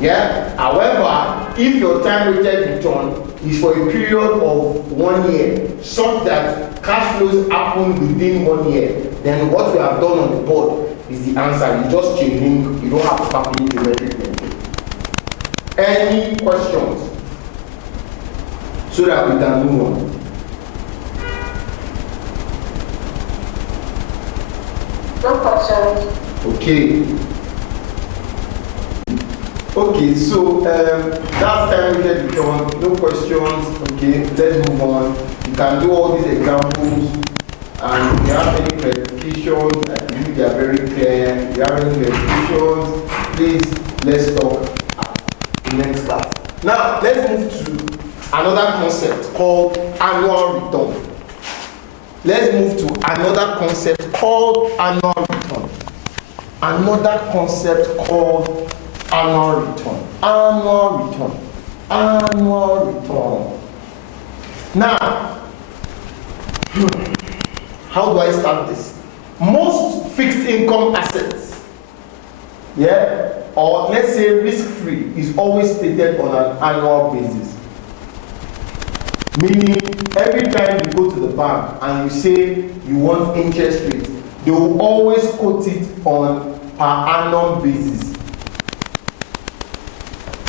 Yeah. However, if your time-weighted return is for a period of 1 year, such that cash flows happen within 1 year, then what we have done on the board is the answer. You just changing, you don't have to calculate geometric mean. Any questions? So that we can move on. No questions. Okay. Okay, so that's time-weighted return. No questions. Okay, let's move on. You can do all these examples, and if you have any clarifications, I believe they are very clear. If you have any clarifications, please let's talk at the next class. Now, let's move to another concept called annual return. Let's move to another concept called annual return. Another concept called annual return. Annual return. Annual return. Now, how do I start this? Most fixed income assets, yeah, or let's say risk-free, is always stated on an annual basis. Meaning, every time you go to the bank and you say you want interest rate, they will always quote it on per annum basis.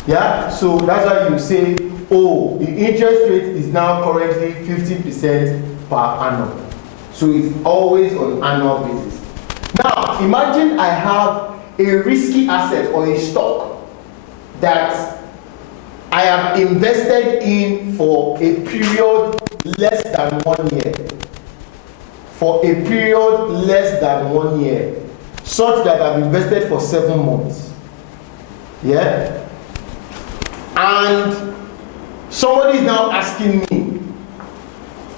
Yeah, so that's why you say, oh, the interest rate is now currently 50% per annum. So it's always on annual basis. Now, imagine I have a risky asset or a stock that I have invested in for a period less than 1 year. For a period less than 1 year. Such that I've invested for 7 months. Yeah? And somebody is now asking me,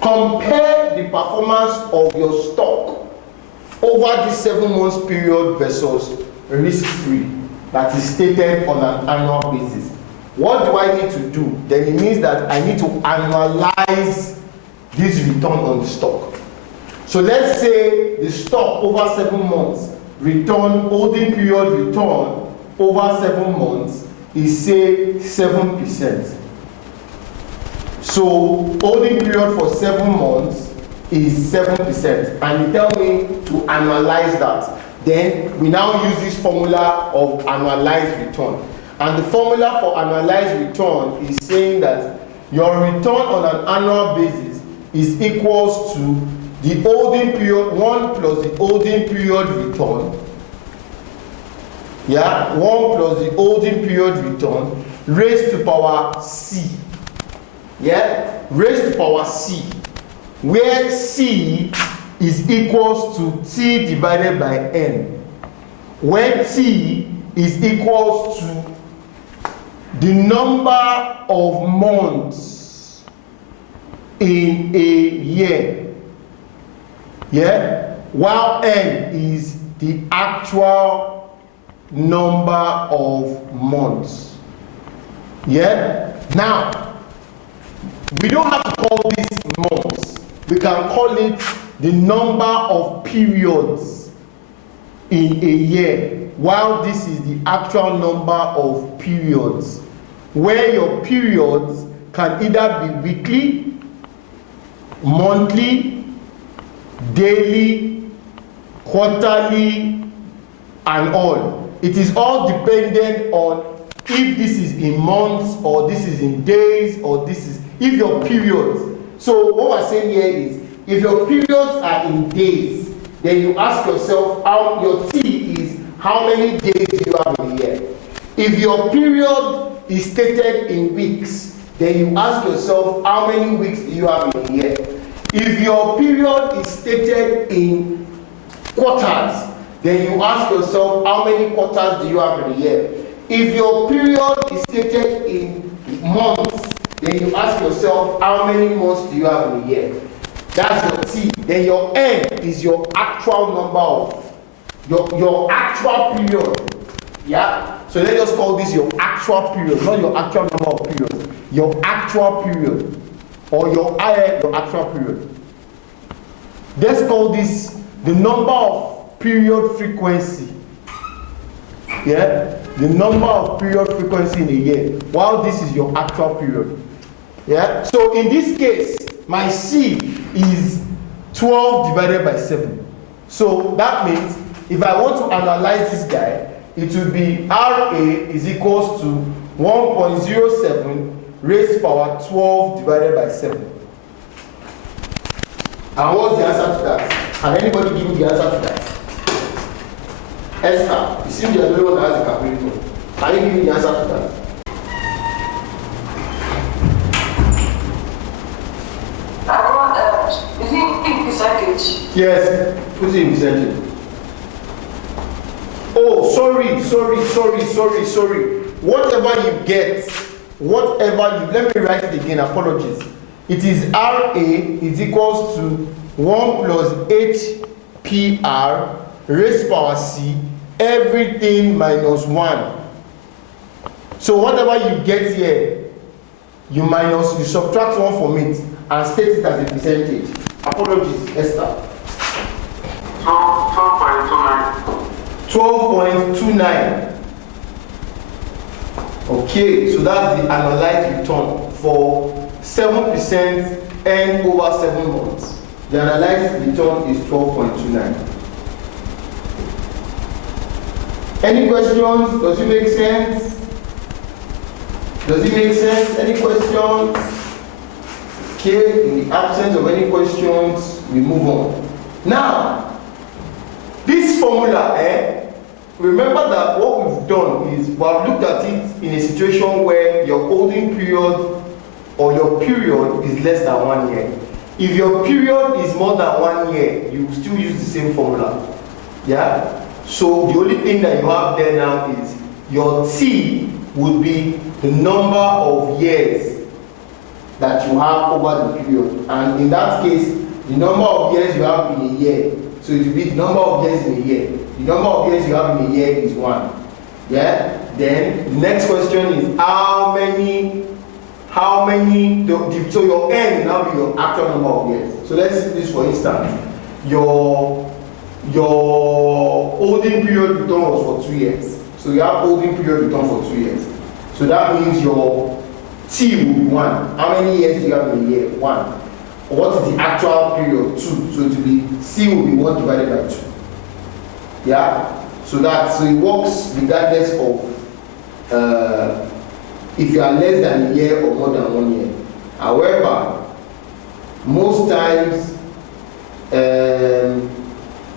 compare the performance of your stock over this 7 months period versus risk-free that is stated on an annual basis. What do I need to do? Then it means that I need to annualize this return on the stock. So let's say the stock over 7 months return, holding period return over 7 months is say 7%. So holding period for 7 months is 7%, and you tell me to analyze that. Then we now use this formula of annualized return. And the formula for annualized return is saying that your return on an annual basis is equals to the holding period 1 plus the holding period return. Yeah, 1 plus the holding period return raised to power C. Yeah, raised to power C, where C is equals to T divided by N, where T is equals to the number of months in a year. Yeah, while N is the actual number of months. Yeah, now we don't have to call this months. We can call it the number of periods in a year, while this is the actual number of periods, where your periods can either be weekly, monthly, daily, quarterly, and all. It is all dependent on if this is in months, or this is in days, or this is if your periods. So what we're saying here is, if your periods are in days, then you ask yourself how your T is how many days do you have in a year. If your period is stated in weeks, then you ask yourself how many weeks do you have in a year. If your period is stated in quarters, then you ask yourself how many quarters do you have in a year. If your period is stated in months, then you ask yourself how many months do you have in a year. That's your T. Then your N is your actual number of your actual period. Yeah? So let's just call this your actual period, not your actual number of periods. Your actual period. Or your actual period. Let's call this the number of period frequency. Yeah? The number of period frequency in a year, while this is your actual period. Yeah? So in this case, my C is 12 divided by 7. So that means if I want to analyze this guy, it will be RA is equals to 1.07 raised to power 12 divided by 7. And what's the answer to that? Can anybody give me the answer to that? Esther, you seem to be the only one that has a calculator. Can you give me the answer to that? Is it in percentage? Yes, put it in percentage. Oh, sorry. Whatever you get, let me write it again, apologies. It is RA is equals to 1 plus HPR raised to power C, everything minus 1. So whatever you get here, you subtract 1 from it and state it as a percentage. Apologies, Esther. 12.29. 12.29. Okay, so that's the analyzed return for 7% and over 7 months. The analyzed return is 12.29. Any questions? Does it make sense? Any questions? Okay, in the absence of any questions, we move on. Now, this formula, remember that what we've done is we have looked at it in a situation where your holding period or your period is less than 1 year. If your period is more than 1 year, you will still use the same formula. Yeah? So the only thing that you have there now is your T would be the number of years that you have over the period. And in that case, the number of years you have in a year. So it will be the number of years in a year. The number of years you have in a year is 1. Yeah? Then the next question is how many, so your N will now be your actual number of years. So let's see this for instance. Your holding period return was for 2 years. So you have holding period return for 2 years. So that means your T will be 1. How many years do you have in a year? 1. What is the actual period? 2. So it will be C will be 1 divided by 2. Yeah? So it works regardless of if you are less than a year or more than 1 year. However, most times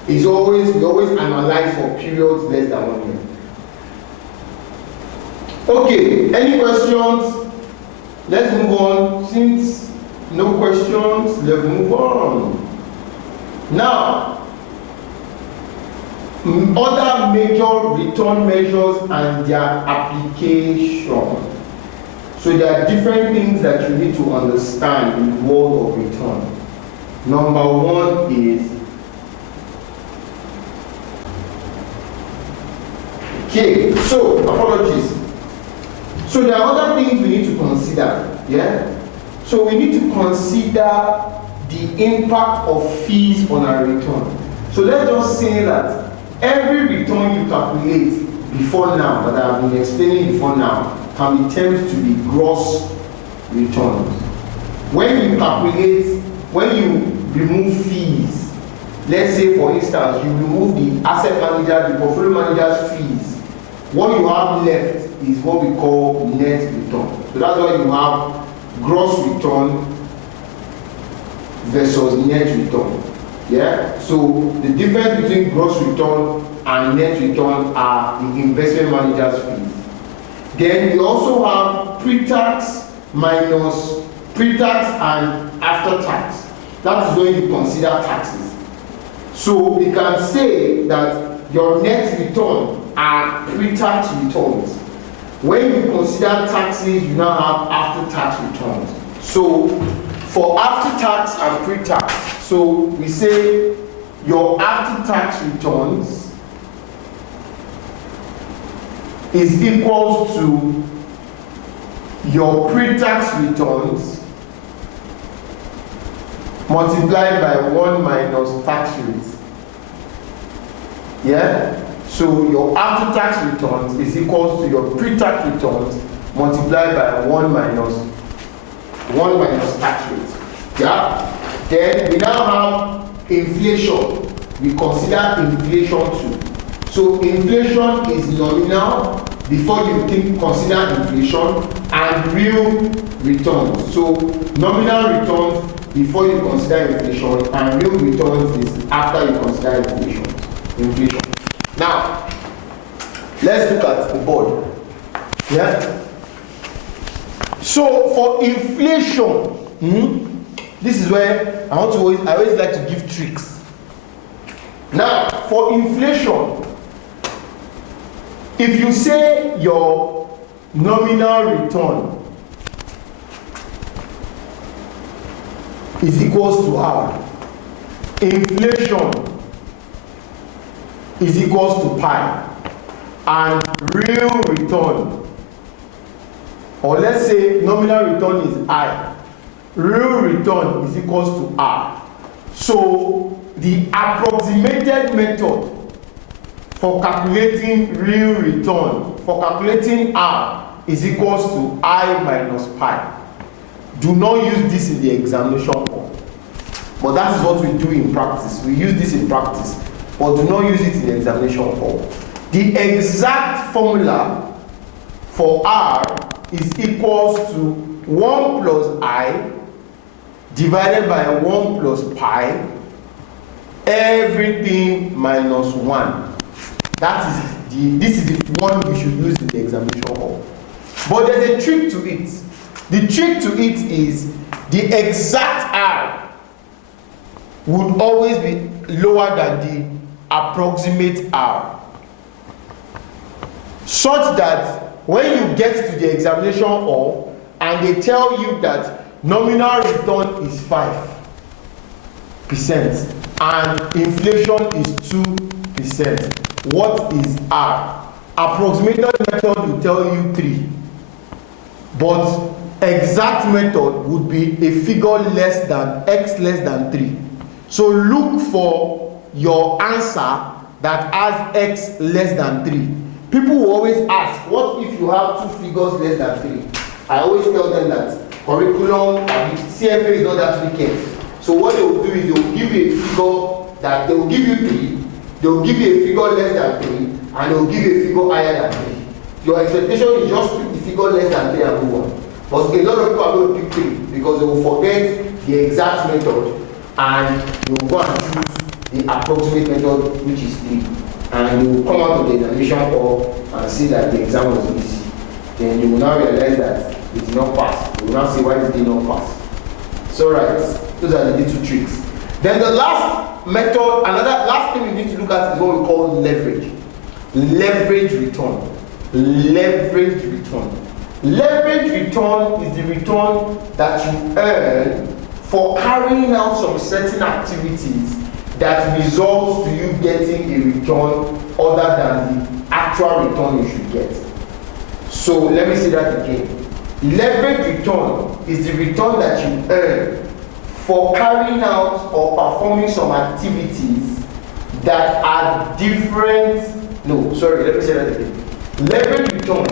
we always analyze for periods less than 1 year. Okay, any questions? Let's move on. Since no questions, let's move on. Now, other major return measures and their application. So there are different things that you need to understand in the world of return. Number 1 is okay, so apologies. So there are other things we need to consider. Yeah? So we need to consider the impact of fees on our return. So let's just say that every return you calculate before now, that I've been explaining before now, can be termed to be gross returns. When you remove fees, let's say for instance, you remove the asset manager, the portfolio manager's fees, what you have left is what we call net return. So that's why you have gross return versus net return. Yeah? So the difference between gross return and net return are the investment manager's fees. Then we also have pre-tax minus pre-tax and after-tax. That is when you consider taxes. So we can say that your net return are pre-tax returns. When you consider taxes, you now have after-tax returns. So for after-tax and pre-tax, so we say your after-tax returns is equal to your pre-tax returns multiplied by 1 minus tax rate. Yeah? So your after-tax returns is equal to your pre-tax returns multiplied by 1 minus tax rate. Yeah? Then we now have inflation. We consider inflation too. So inflation is nominal before you consider inflation, and real returns. So nominal returns before you consider inflation, and real returns is after you consider inflation. Now, let's look at the board. Yeah. So for inflation, this is where I always like to give tricks. Now, for inflation, if you say your nominal return is equals to R, inflation is equals to pi, and real return, or let's say nominal return is I, real return is equals to R. So the approximated method for calculating real return, for calculating R, is equals to I minus pi. Do not use this in the examination hall, but that is what we do in practice. We use this in practice, but do not use it in the examination hall. The exact formula for R is equals to 1 plus I divided by 1 plus pi, everything minus 1. This is the one we should use in the examination hall. But there's a trick to it. The trick to it is the exact R would always be lower than the approximate R, such that when you get to the examination hall and they tell you that nominal return is 5% and inflation is 2%, what is R? Approximation method will tell you 3, but exact method would be a figure less than x less than 3. So look for your answer that has x less than 3. People will always ask, what if you have 2 figures less than 3? I always tell them that curriculum and CFA is not that wicked. So what they will do is they will give you a figure that they will give you 3, they will give you a figure less than 3, and they will give you a figure higher than 3. Your expectation is just pick the figure less than 3 and move on. But a lot of people are going to pick 3 because they will forget the exact method and they will go and choose the approximate method, which is 3. And you will come out of the examination hall and see that the exam was easy. Then you will now realize that it did not pass. You will now say, why did it not pass? So right, those are the little tricks. Then the last method, last thing we need to look at is what we call leverage. Leverage return. Leverage return. Leverage return is the return that you earn for carrying out some certain activities that results to you getting a return other than the actual return you should get. So let me say that again. Leverage return is the return that you earn for carrying out or performing some activities that are different. No, sorry, let me say that again. Leverage return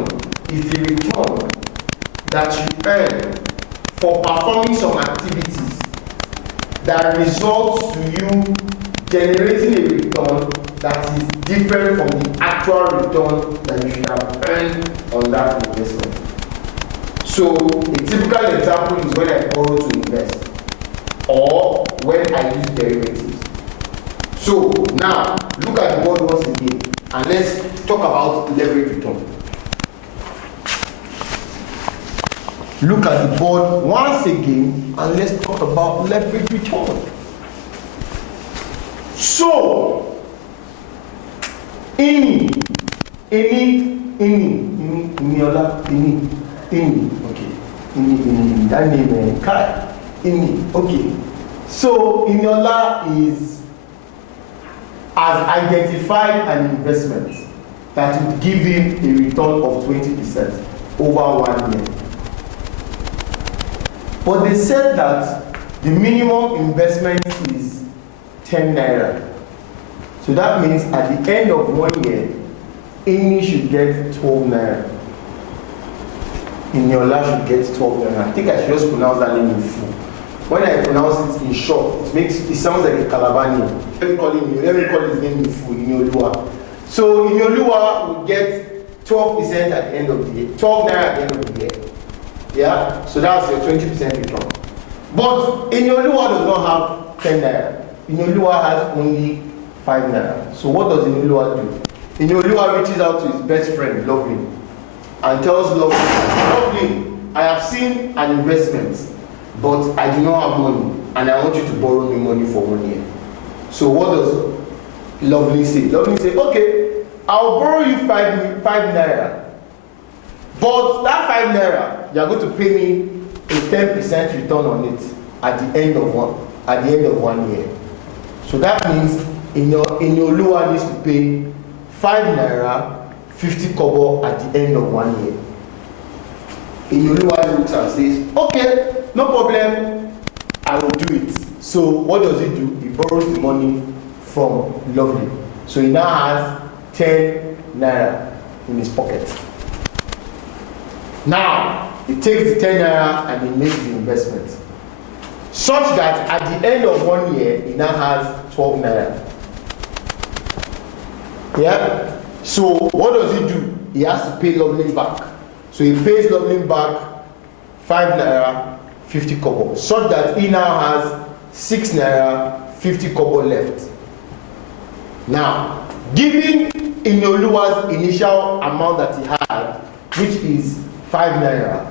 is the return that you earn for performing some activities that results to you generating a return that is different from the actual return that you should have earned on that investment. So a typical example is when I borrow to invest or when I use derivatives. So now look at the board once again and let's talk about leverage return. Look at the board once again and let's talk about leverage return. So, any Iniola, Ini, okay. Ini, that name, Kai, Ini, okay. So Iniola has identified an investment that would give him a return of 20% over 1 year. But they said that the minimum investment is 10 naira. So that means at the end of 1 year, Ini should get 12 naira. Iniola should get 12 naira. I think I should just pronounce that name in full. When I pronounce it in short, it sounds like a Calabar name. Let me call his name in full, Inioluwa. So Inioluwa will get 12% at the end of the year, 12 naira at the end of the year. Yeah? So that's your 20% return. But Inioluwa does not have 10 naira. Inioluwa has only 5 naira. So what does Inioluwa do? Inioluwa reaches out to his best friend, Lovely, and tells Lovely, I have seen an investment, but I do not have money, and I want you to borrow me money for 1 year. So what does Lovely say? Lovely say, okay, I'll borrow you 5 naira, but that 5 naira, you are going to pay me a 10% return on it at the end of 1 year. So that means Inioluwa needs to pay 5 naira 50 kobo at the end of 1 year. Inioluwa looks and says, okay, no problem, I will do it. So what does he do? He borrows the money from Lovely. So he now has 10 naira in his pocket. Now, he takes the 10 naira and he makes the investment. Such that at the end of 1 year, he now has 12 naira. Yeah? So what does he do? He has to pay Lovely back. So he pays Lovely back 5 naira 50 kobo, such that he now has 6 naira 50 kobo left. Now, given Inioluwa's initial amount that he had, which is 5 naira,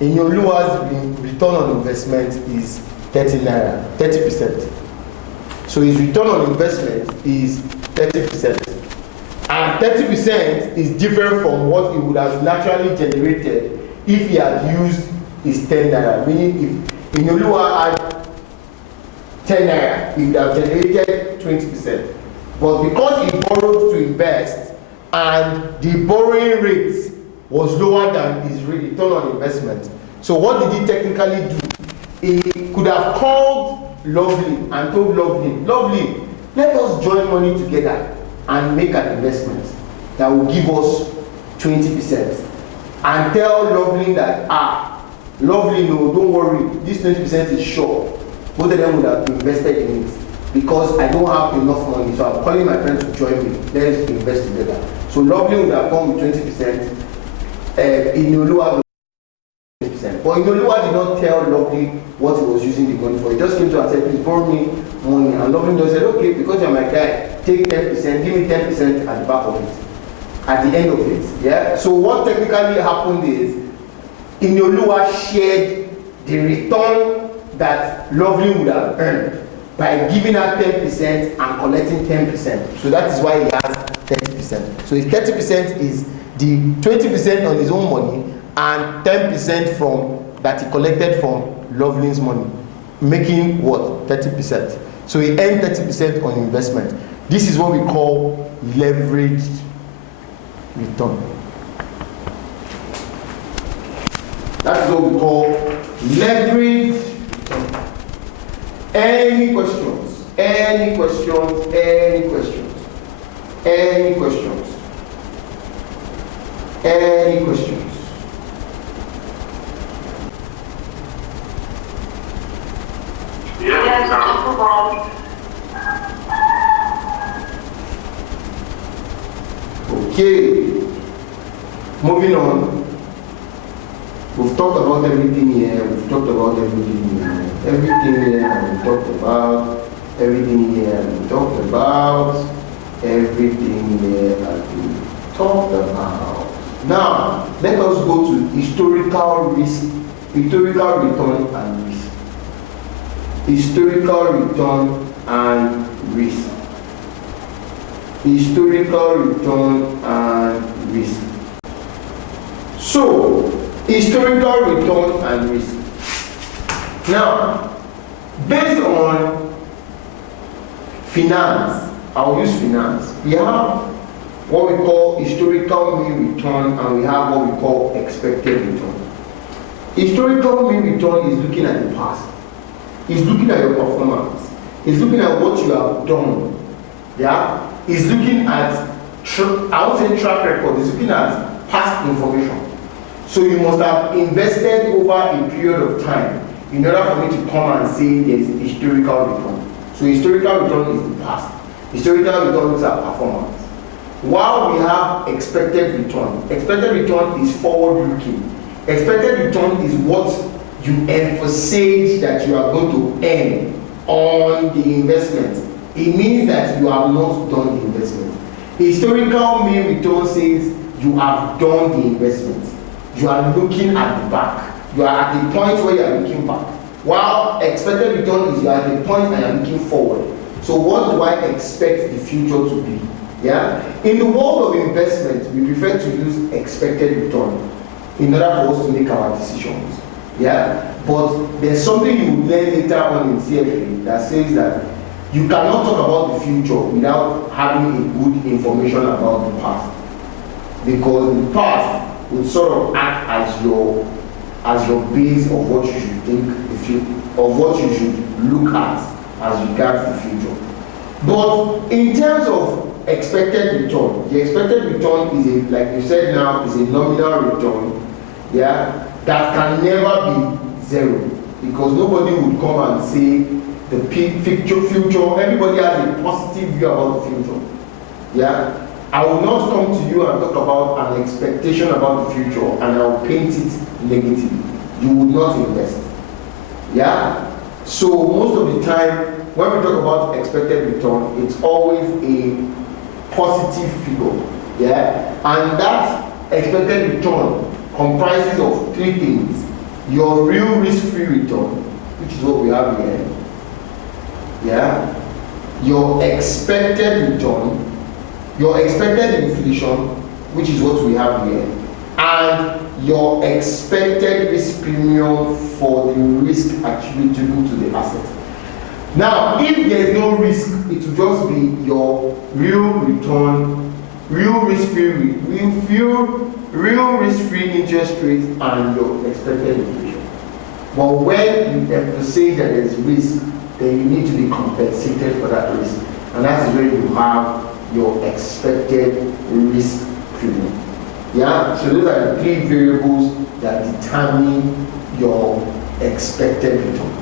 Inioluwa's return on investment is 30 naira, 30%. So his return on investment is 30%. And 30% is different from what he would have naturally generated if he had used his 10 naira. Meaning if Inioluwa had 10 naira, he would have generated 20%. But because he borrowed to invest and the borrowing rate was lower than his return on investment, so what did he technically do? He could have called Lovely and told Lovely, let us join money together and make an investment that will give us 20%. And tell Lovely that, Lovely, no, don't worry, this 20% is sure. Both of them would have invested in it. Because I don't have enough money, so I'm calling my friends to join me. Let's invest together. So Lovely would have come with 20%, Inioluwa with 20%. But Inioluwa did not tell Lovely what he was using the money for. He just came to her and said, please borrow me money. And Lovely just said, okay, because you're my guy, take 10%, give me 10% at the back of it, at the end of it. Yeah. So what technically happened is Inioluwa shared the return that Lovely would have earned by giving her 10% and collecting 10%. So that is why he has 30%. So his 30% is the 20% on his own money and 10% from that he collected from Lovely's money, making what? 30%. So he earned 30% on investment. This is what we call leveraged return. That is what we call leveraged return. Any questions? Any questions? Any questions? Any questions? Any questions? Yes, no problem. Okay. Moving on. We've talked about everything here. We've talked about everything here. Everything here we talked about. Everything here we talked about. Everything here has been talked about. Now, let us go to historical risk, historical return and risk. Historical return and risk. Historical return and risk. So, historical return and risk. Now, based on finance, I'll use finance. We have what we call historical mean return and we have what we call expected return. Historical mean return is looking at the past. It's looking at your performance. It's looking at what you have done. Yeah? It's looking at, I won't say track record, it's looking at past information. So you must have invested over a period of time in order for me to come and say there's historical return. So historical return is the past. Historical return looks at performance. While we have expected return is forward-looking. Expected return is what you emphasize that you are going to earn on the investment. It means that you have not done the investment. Historical mean return says you have done the investment. You are looking at the back. You are at the point where you are looking back. While expected return is you are at the point and you are looking forward. So what do I expect the future to be? Yeah? In the world of investment, we prefer to use expected return in order for us to make our decisions. Yeah? But there's something you will learn later on in CFA that says that you cannot talk about the future without having a good information about the past. Because the past would sort of act as your base of what you should think of what you should look at as regards the future. But in terms of expected return, the expected return is like you said now, is a nominal return, yeah, that can never be zero because nobody would come and say the future. Everybody has a positive view about the future, yeah. I will not come to you and talk about an expectation about the future and I will paint it negatively. You will not invest. Yeah? So most of the time, when we talk about expected return, it's always a positive figure. Yeah? And that expected return comprises of three things. Your real risk-free return, which is what we have here. Yeah? Your expected return, your expected inflation, which is what we have here, and your expected risk premium for the risk attributable to the asset. Now, if there is no risk, it will just be your real return, real risk-free interest rate, and your expected inflation. But when you emphasize that there is risk, then you need to be compensated for that risk, and that is where you have your expected risk premium. Yeah, so those are the three variables that determine your expected return.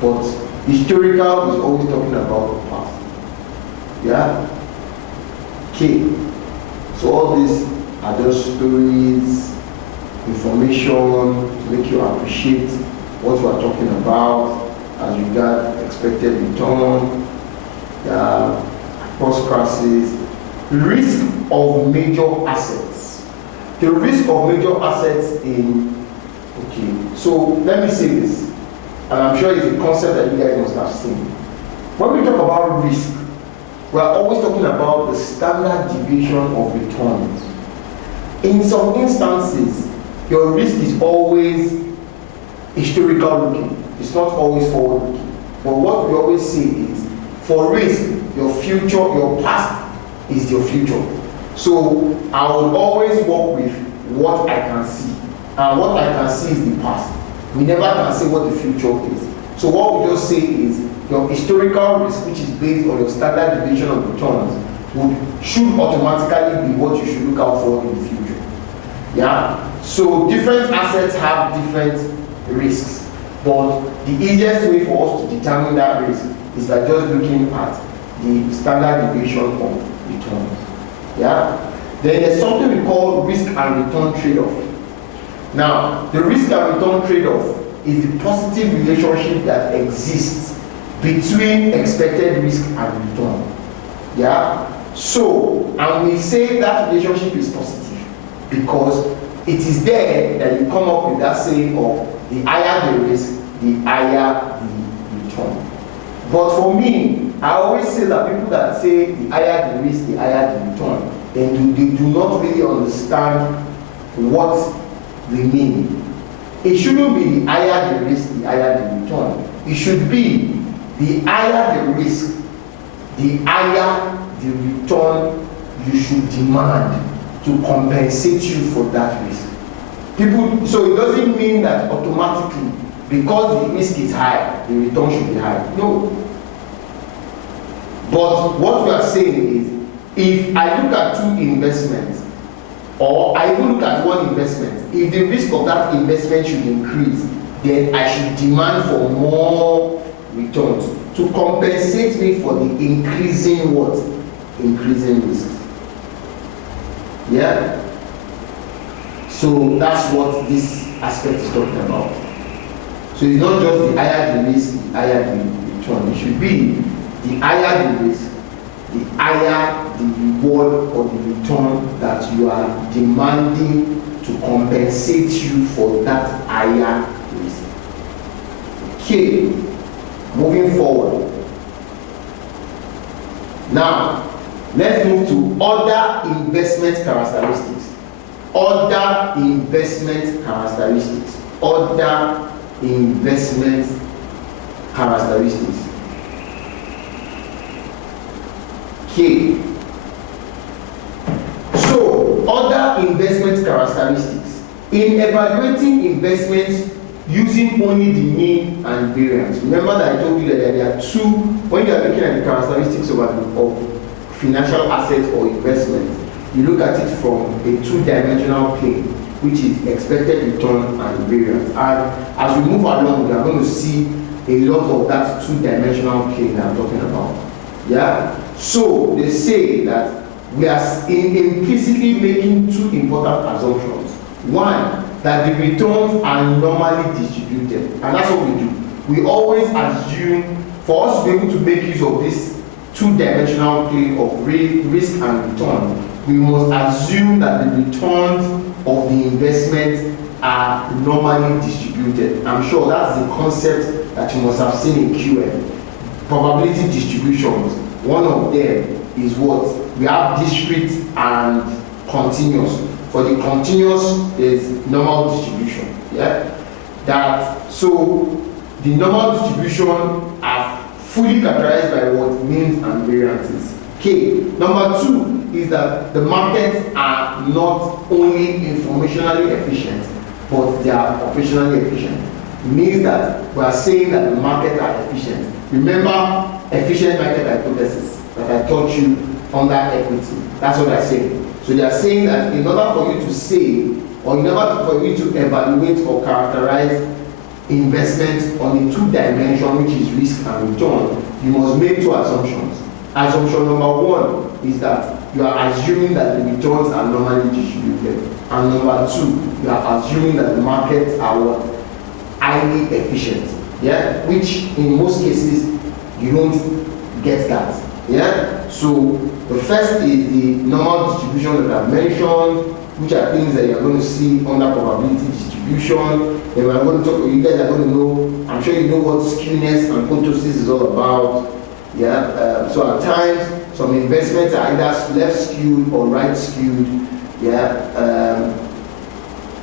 But historical is always talking about the past. Yeah? Okay. So all these are just stories, information to make you appreciate what we are talking about as regards expected return. Cross classes, risk of major assets. The risk of major assets in, okay, so let me say this, and I'm sure it's a concept that you guys must have seen. When we talk about risk, we are always talking about the standard deviation of returns. In some instances, your risk is always historical looking. It's not always forward looking. But what we always say is, for risk, your future, your past is your future. So I will always work with what I can see. And what I can see is the past. We never can say what the future is. So what we just say is your historical risk, which is based on your standard deviation of returns, should automatically be what you should look out for in the future. Yeah? So different assets have different risks. But the easiest way for us to determine that risk is by just looking at the standard deviation of returns. Yeah? Then there's something we call risk and return trade-off. Now, the risk and return trade-off is the positive relationship that exists between expected risk and return. Yeah? So, and we say that relationship is positive because it is there that you come up with that saying of the higher the risk, the higher the return. But for me, I always say that people that say the higher the risk, the higher the return, then they do not really understand what we mean. It shouldn't be the higher the risk, the higher the return. It should be the higher the risk, the higher the return you should demand to compensate you for that risk. So it doesn't mean that automatically, because the risk is high, the return should be high. No. But what we are saying is, if I look at two investments, or I even look at one investment, if the risk of that investment should increase, then I should demand for more returns to compensate me for the increasing what? Increasing risk. Yeah? So that's what this aspect is talking about. So it's not just the higher the risk, the higher the return. It should be the higher the risk, the higher the reward or the return that you are demanding to compensate you for that higher risk. Okay, moving forward. Now, let's move to other investment characteristics. Other investment characteristics. Other investment characteristics. Okay. So, other investment characteristics. In evaluating investments using only the mean and variance. Remember that I told you that there are two, when you are looking at the characteristics of financial assets or investments, you look at it from a two-dimensional plane, which is expected return and variance. And as we move along, we are going to see a lot of that two-dimensional plane that I'm talking about. Yeah? So they say that we are implicitly making two important assumptions. One, that the returns are normally distributed. And that's what we do. We always assume, for us to be able to make use of this two-dimensional plane of risk and return, we must assume that the returns of the investment are normally distributed. I'm sure that's the concept that you must have seen in QM. Probability distributions, one of them is what? We have discrete and continuous. For the continuous is normal distribution. Yeah? So the normal distribution are fully characterized by what? Means and variances. Okay. Number two is that the markets are not only informationally efficient, but they are operationally efficient. It means that we are saying that the markets are efficient. Remember efficient market hypothesis that I taught you under equity. That's what they're saying. So they are saying that in order for you to say, or in order for you to evaluate or characterize investments on a two-dimension, which is risk and return, you must make two assumptions. Assumption number one is that you are assuming that the returns are normally distributed. And number two, you are assuming that the markets are what? Highly efficient. Yeah? Which in most cases, you don't get that. Yeah? So the first is the normal distribution that I've mentioned, which are things that you're going to see under probability distribution. Then we're going to talk, you guys are going to know, I'm sure you know what skewness and kurtosis is all about. Yeah, so at times some investments are either left skewed or right skewed. Yeah,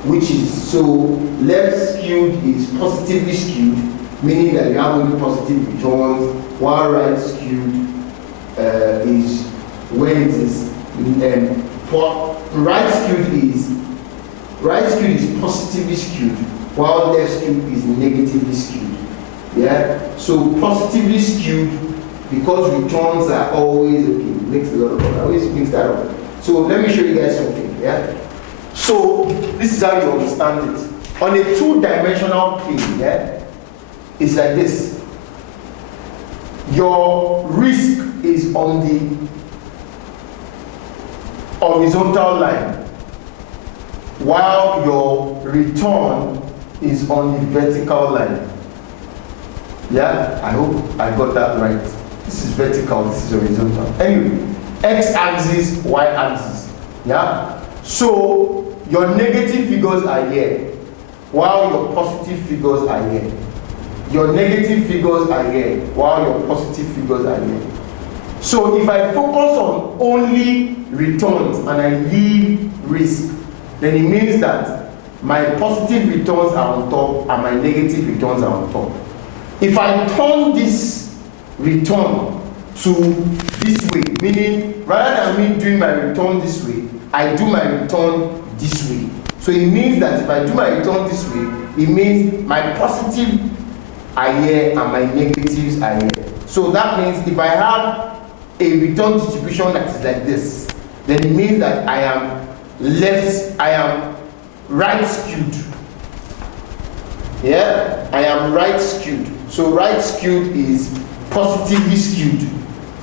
which is so left skewed is positively skewed, meaning that you have only positive returns, while right skewed is when it is right skewed is positively skewed, while left skewed is negatively skewed. Yeah, so positively skewed, because returns are always okay, makes a lot of I always mix that up. So let me show you guys something. Yeah, so this is how you understand it. On a two-dimensional plane, yeah, it's like this. Your risk is on the horizontal line, while your return is on the vertical line. Yeah, I hope I got that right. This is vertical, this is horizontal. Anyway, x-axis, y-axis. Yeah? So your negative figures are here, while your positive figures are here. Your negative figures are here, while your positive figures are here. So if I focus on only returns and I leave risk, then it means that my positive returns are on top and my negative returns are on top. If I turn this return to this way, meaning rather than me doing my return this way, I do my return this way. So it means that if I do my return this way, it means my positive are here and my negatives are here. So that means if I have a return distribution that is like this, then it means that I am right skewed. Yeah, I am right skewed. So right skewed is positively skewed.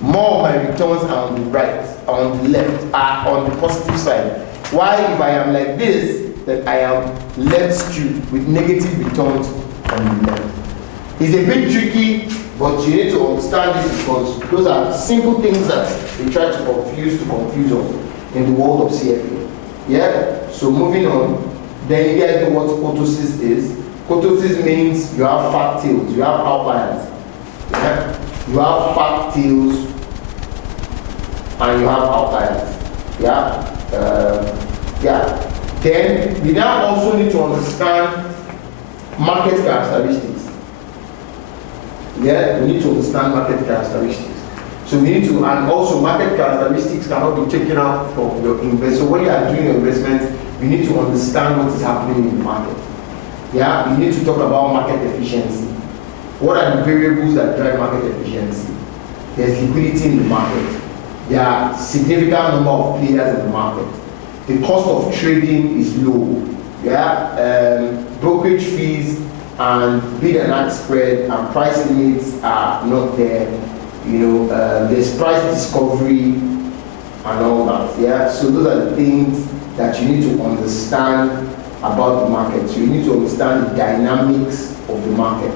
More of my returns are on the right, on the left, are on the positive side. While if I am like this, then I am left skewed with negative returns on the left. It's a bit tricky, but you need to understand this because those are simple things that they try to confuse us in the world of CFA. Yeah? So moving on, then you guys know what kurtosis is. Kurtosis means you have fat tails, you have outliers. Yeah? You have fat tails and you have outliers. Yeah? Yeah. Then we now also need to understand market characteristics. Yeah, we need to understand market characteristics. So we need to, and also market characteristics cannot be taken out from your investment. So when you are doing your investment, you need to understand what is happening in the market. Yeah, you need to talk about market efficiency. What are the variables that drive market efficiency? There's liquidity in the market. There are significant number of players in the market. The cost of trading is low. Yeah, brokerage fees and bid and ask spread and price limits are not there. You know, there's price discovery and all that. Yeah, so those are the things that you need to understand about the market. So you need to understand the dynamics of the market.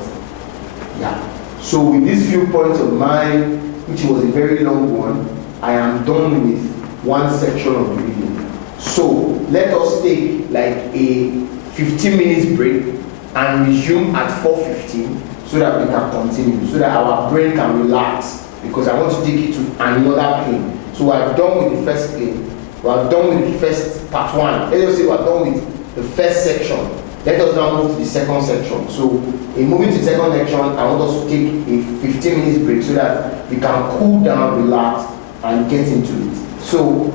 Yeah. So with these few points of mine, which was a very long one, I am done with one section of the reading. So let us take like a 15 minutes break and resume at 4:15 so that we can continue, so that our brain can relax, because I want to take you to another plane. So we are done with the first plane. We are done with the first part one. Let us say we are done with the first section. Let us now move to the second section. So in moving to the second section, I want us to take a 15 minutes break so that we can cool down, relax, and get into it. So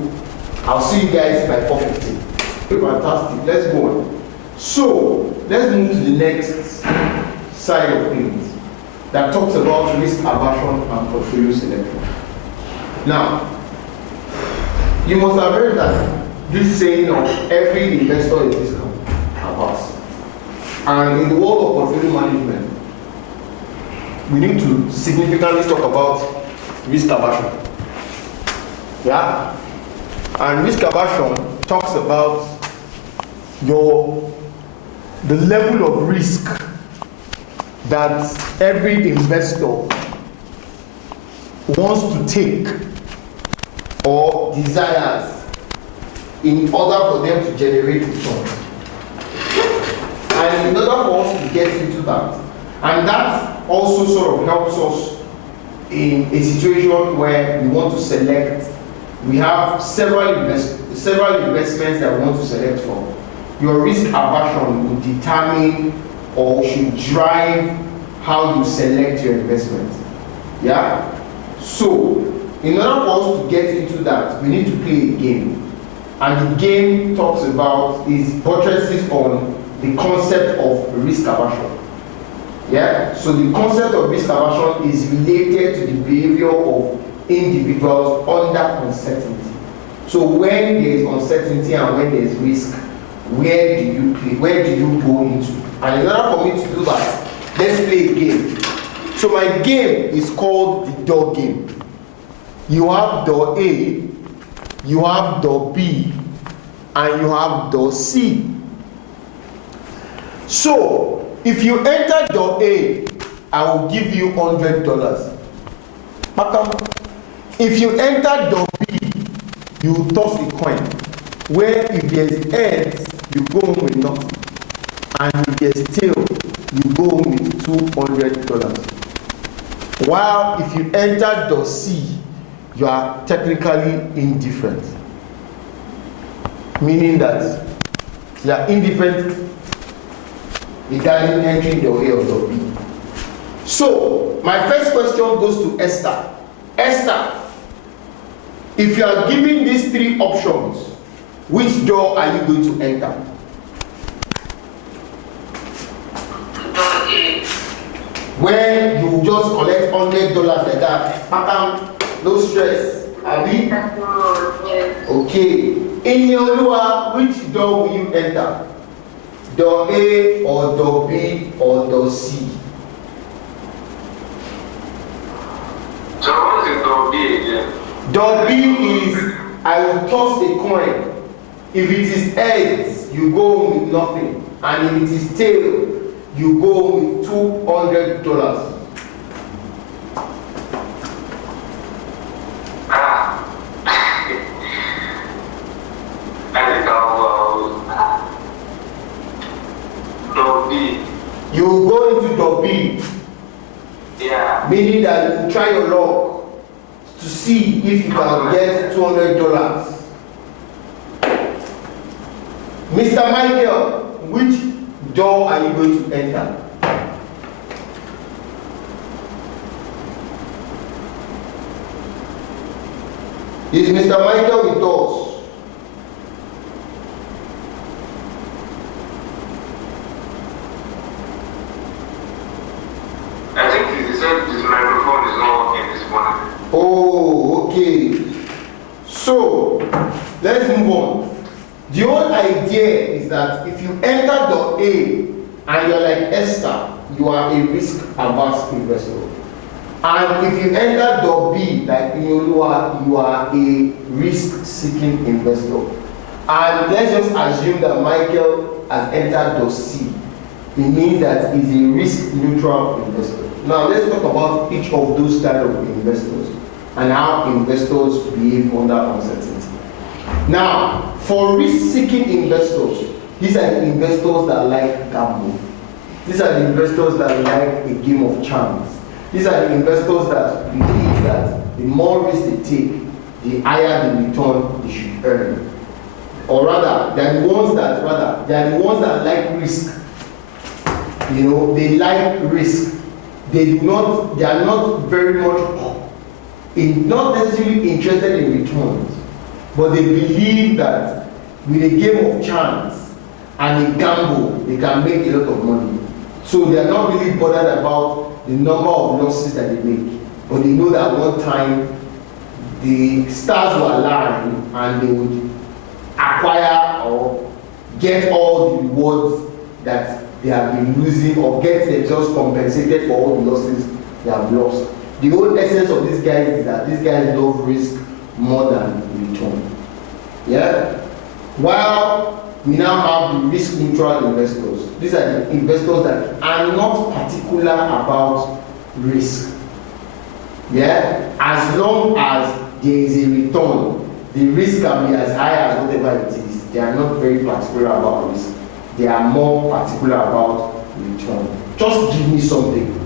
I'll see you guys by 4:15. Fantastic. Let's go on. So let's move to the next side of things that talks about risk aversion and portfolio selection. Now, you must have heard that this saying of every investor is risk averse. And in the world of portfolio management, we need to significantly talk about risk aversion. Yeah? And risk aversion talks about the level of risk that every investor wants to take or desires in order for them to generate returns. And in order for us to get into that, and that also sort of helps us in a situation where we want to select, we have several investments that we want to select from. Your risk aversion will determine or should drive how you select your investment. Yeah? So, in order for us to get into that, we need to play a game. And the game talks about, is buttresses on the concept of risk aversion. Yeah? So the concept of risk aversion is related to the behavior of individuals under uncertainty. So when there is uncertainty and when there is risk, where do you play? Where do you go into? And in order for me to do that, let's play a game. So my game is called the door game. You have door A, you have door B, and you have door C. So if you enter door A, I will give you $100. If you enter door B, you toss a coin, where if there's heads, you go home with nothing, and if there's tail, you go home with $200. While if you enter door C, you are technically indifferent, meaning that They are indifferent regarding entering the A or the B. So, my first question goes to Esther. Esther, if you are given these three options, which door are you going to enter? Where you just collect $100 like that, pattern, no stress. Abi? Okay. In your lure, which door will you enter? Door A or door B or door C? So what is door B again? Door B is, I will toss a coin. If it is heads, you go with nothing. And if it is tail, you go with $200. I think I'll door B. You go into door B. Yeah. Meaning that you try your luck to see if you can get $200. Mr. Michael, which door are you going to enter? Is Mr. Michael with us? I think he said his microphone is not working this morning. Oh, okay. So, let's move on. The whole idea is that if you enter door A and you're like Esther, you are a risk-averse investor. And if you enter door B, like Inyolua, you are a risk-seeking investor. And let's just assume that Michael has entered door C. It means that he's a risk-neutral investor. Now, let's talk about each of those types of investors and how investors behave under uncertainty. Now, for risk-seeking investors, these are the investors that like gambling. These are the investors that like a game of chance. These are the investors that believe that the more risk they take, the higher the return they should earn. Or rather, they are the ones that like risk. You know, they like risk. They are not very much not necessarily interested in returns, but they believe that with a game of chance and a gamble, they can make a lot of money. So they are not really bothered about the number of losses that they make, but they know that one time the stars will align and they would acquire or get all the rewards that they have been losing, or get themselves compensated for all the losses they have lost. The whole essence of these guys is that these guys love risk more than return. Yeah? While we now have the risk neutral investors. These are the investors that are not particular about risk. Yeah? As long as there is a return, the risk can be as high as whatever it is. They are not very particular about risk. They are more particular about return. Just give me something.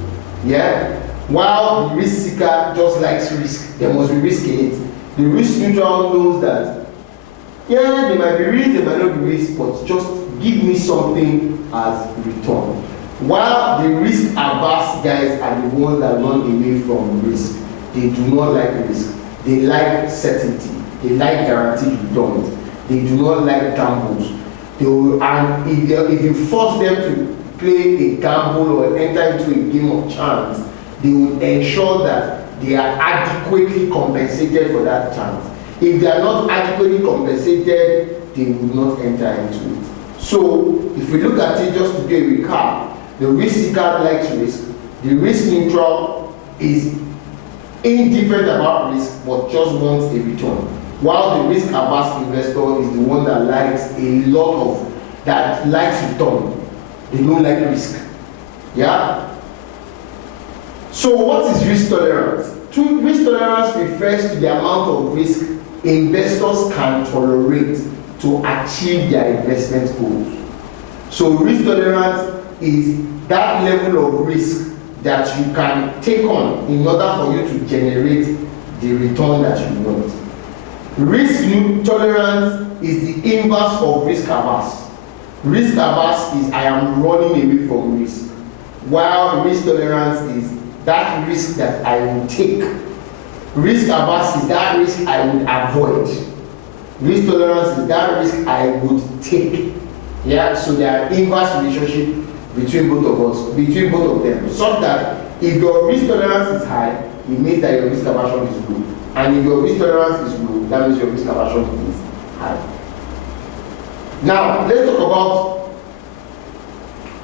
Yeah? While the risk seeker just likes risk, there must be risk in it. The risk neutral knows that, yeah, there might be risk, there might not be risk, but just give me something as return. While the risk averse guys are the ones that run away from risk. They do not like risk. They like certainty. They like guaranteed returns. They do not like gambles. And if you force them to play a gamble or enter into a game of chance, they will ensure that they are adequately compensated for that chance. If they are not adequately compensated, they will not enter into it. So, if we look at it, just to do a recap, the risk seeker likes risk. The risk neutral is indifferent about risk, but just wants a return. While the risk averse investor is the one that likes return. They don't like risk. Yeah? So what is risk tolerance? Risk tolerance refers to the amount of risk investors can tolerate to achieve their investment goals. So risk tolerance is that level of risk that you can take on in order for you to generate the return that you want. Risk tolerance is the inverse of risk averse. Risk averse is I am running away from risk, while risk tolerance is that risk that I will take. Risk averse is that risk I would avoid. Risk tolerance is that risk I would take. Yeah, so there are inverse relationship between both of them, such that if your risk tolerance is high, it means that your risk aversion is low, and if your risk tolerance is low, that means your risk aversion is high. Now let's talk about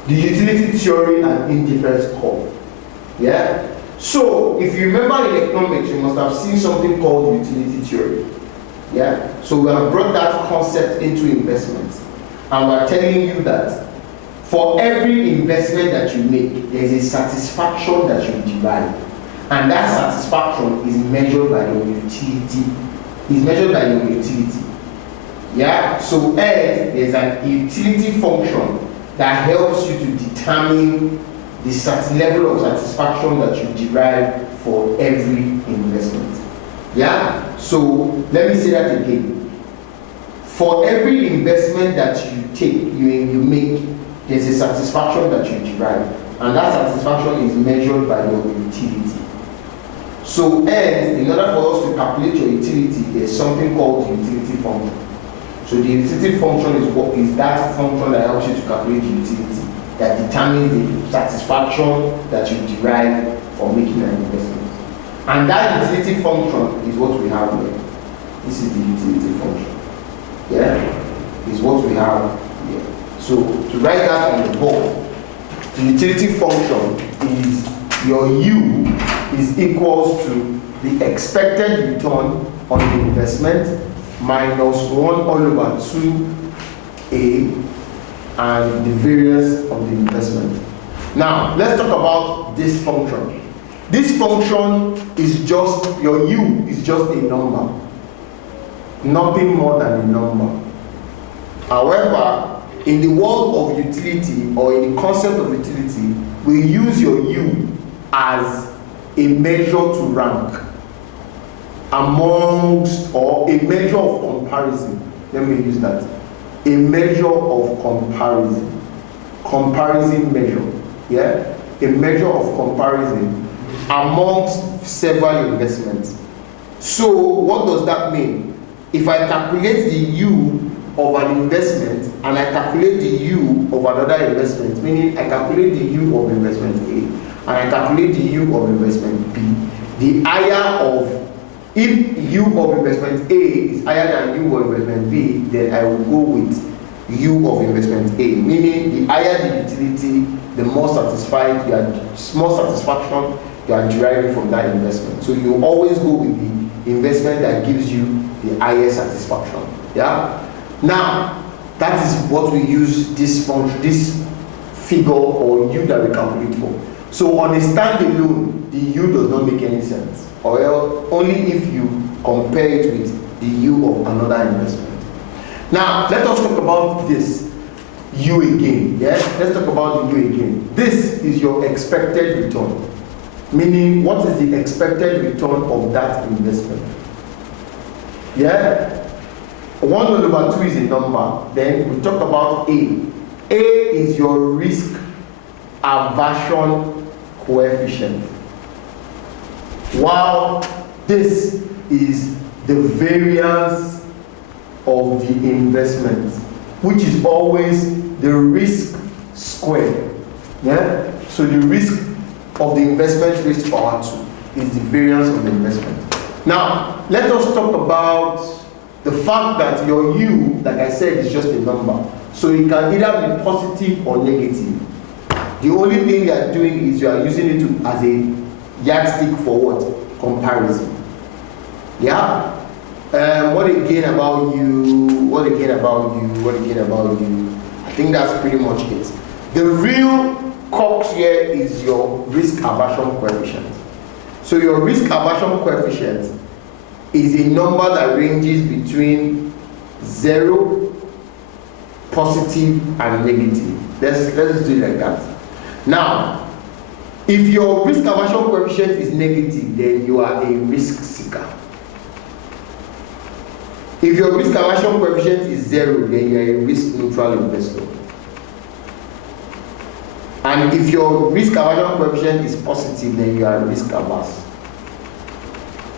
the utility theory and indifference curve. Yeah. So if you remember in economics, you must have seen something called utility theory. Yeah. So we have brought that concept into investments, and we are telling you that for every investment that you make, there is a satisfaction that you derive, and that satisfaction is measured by your utility. Yeah. So there is an utility function that helps you to determine the level of satisfaction that you derive for every investment. Yeah. So let me say that again. For every investment that you take, you make, there's a satisfaction that you derive, and that satisfaction is measured by your utility. So in order for us to calculate your utility, there's something called the utility function. So the utility function is that function that helps you to calculate the utility, that determines the satisfaction that you derive from making an investment. And that utility function is what we have here. This is the utility function. Yeah, is what we have here. So to write that on the board, the utility function is your U is equals to the expected return on the investment minus 1 all over 2A and the variance of the investment. Now let's talk about this function. This function is just, your U is just a number, nothing more than a number. However, in the world of utility, or in the concept of utility, we use your U as a measure to rank amongst, or a measure of comparison. Let me use that. A measure of comparison measure. Yeah, a measure of comparison amongst several investments. So what does that mean? If I calculate the U of an investment and I calculate the U of another investment, meaning I calculate the U of investment A and I calculate the U of investment B, the higher of, if U of investment A is higher than U of investment B, then I will go with U of investment A, meaning the higher the utility, the more satisfied you are, more satisfaction you are deriving from that investment. So you always go with the investment that gives you the highest satisfaction. Yeah. Now that is what we use this function, this figure or U that we calculate for. So on a standalone, the U does not make any sense, or only if you compare it with the U of another investment. Now let us talk about this U again. Yeah, let's talk about the U again. This is your expected return, meaning what is the expected return of that investment? Yeah, 1 over 2 is a number. Then we talk about A. A is your risk aversion coefficient, while this is the variance of the investment, which is always the risk squared. Yeah, so the risk of the investment raised to power 2 is the variance of the investment. Now let us talk about the fact that your U, like I said, is just a number, so it can either be positive or negative. The only thing you are doing is you are using it as a yardstick for what? Comparison. Yeah. What again about you? What again about you? What again about you? I think that's pretty much it. The real crux here is your risk aversion coefficient. So your risk aversion coefficient is a number that ranges between 0, positive, and negative. Let's do it like that. Now, if your risk aversion coefficient is negative, then you are a risk seeker. If your risk aversion coefficient is 0, then you are a risk neutral investor. And if your risk aversion coefficient is positive, then you are risk averse.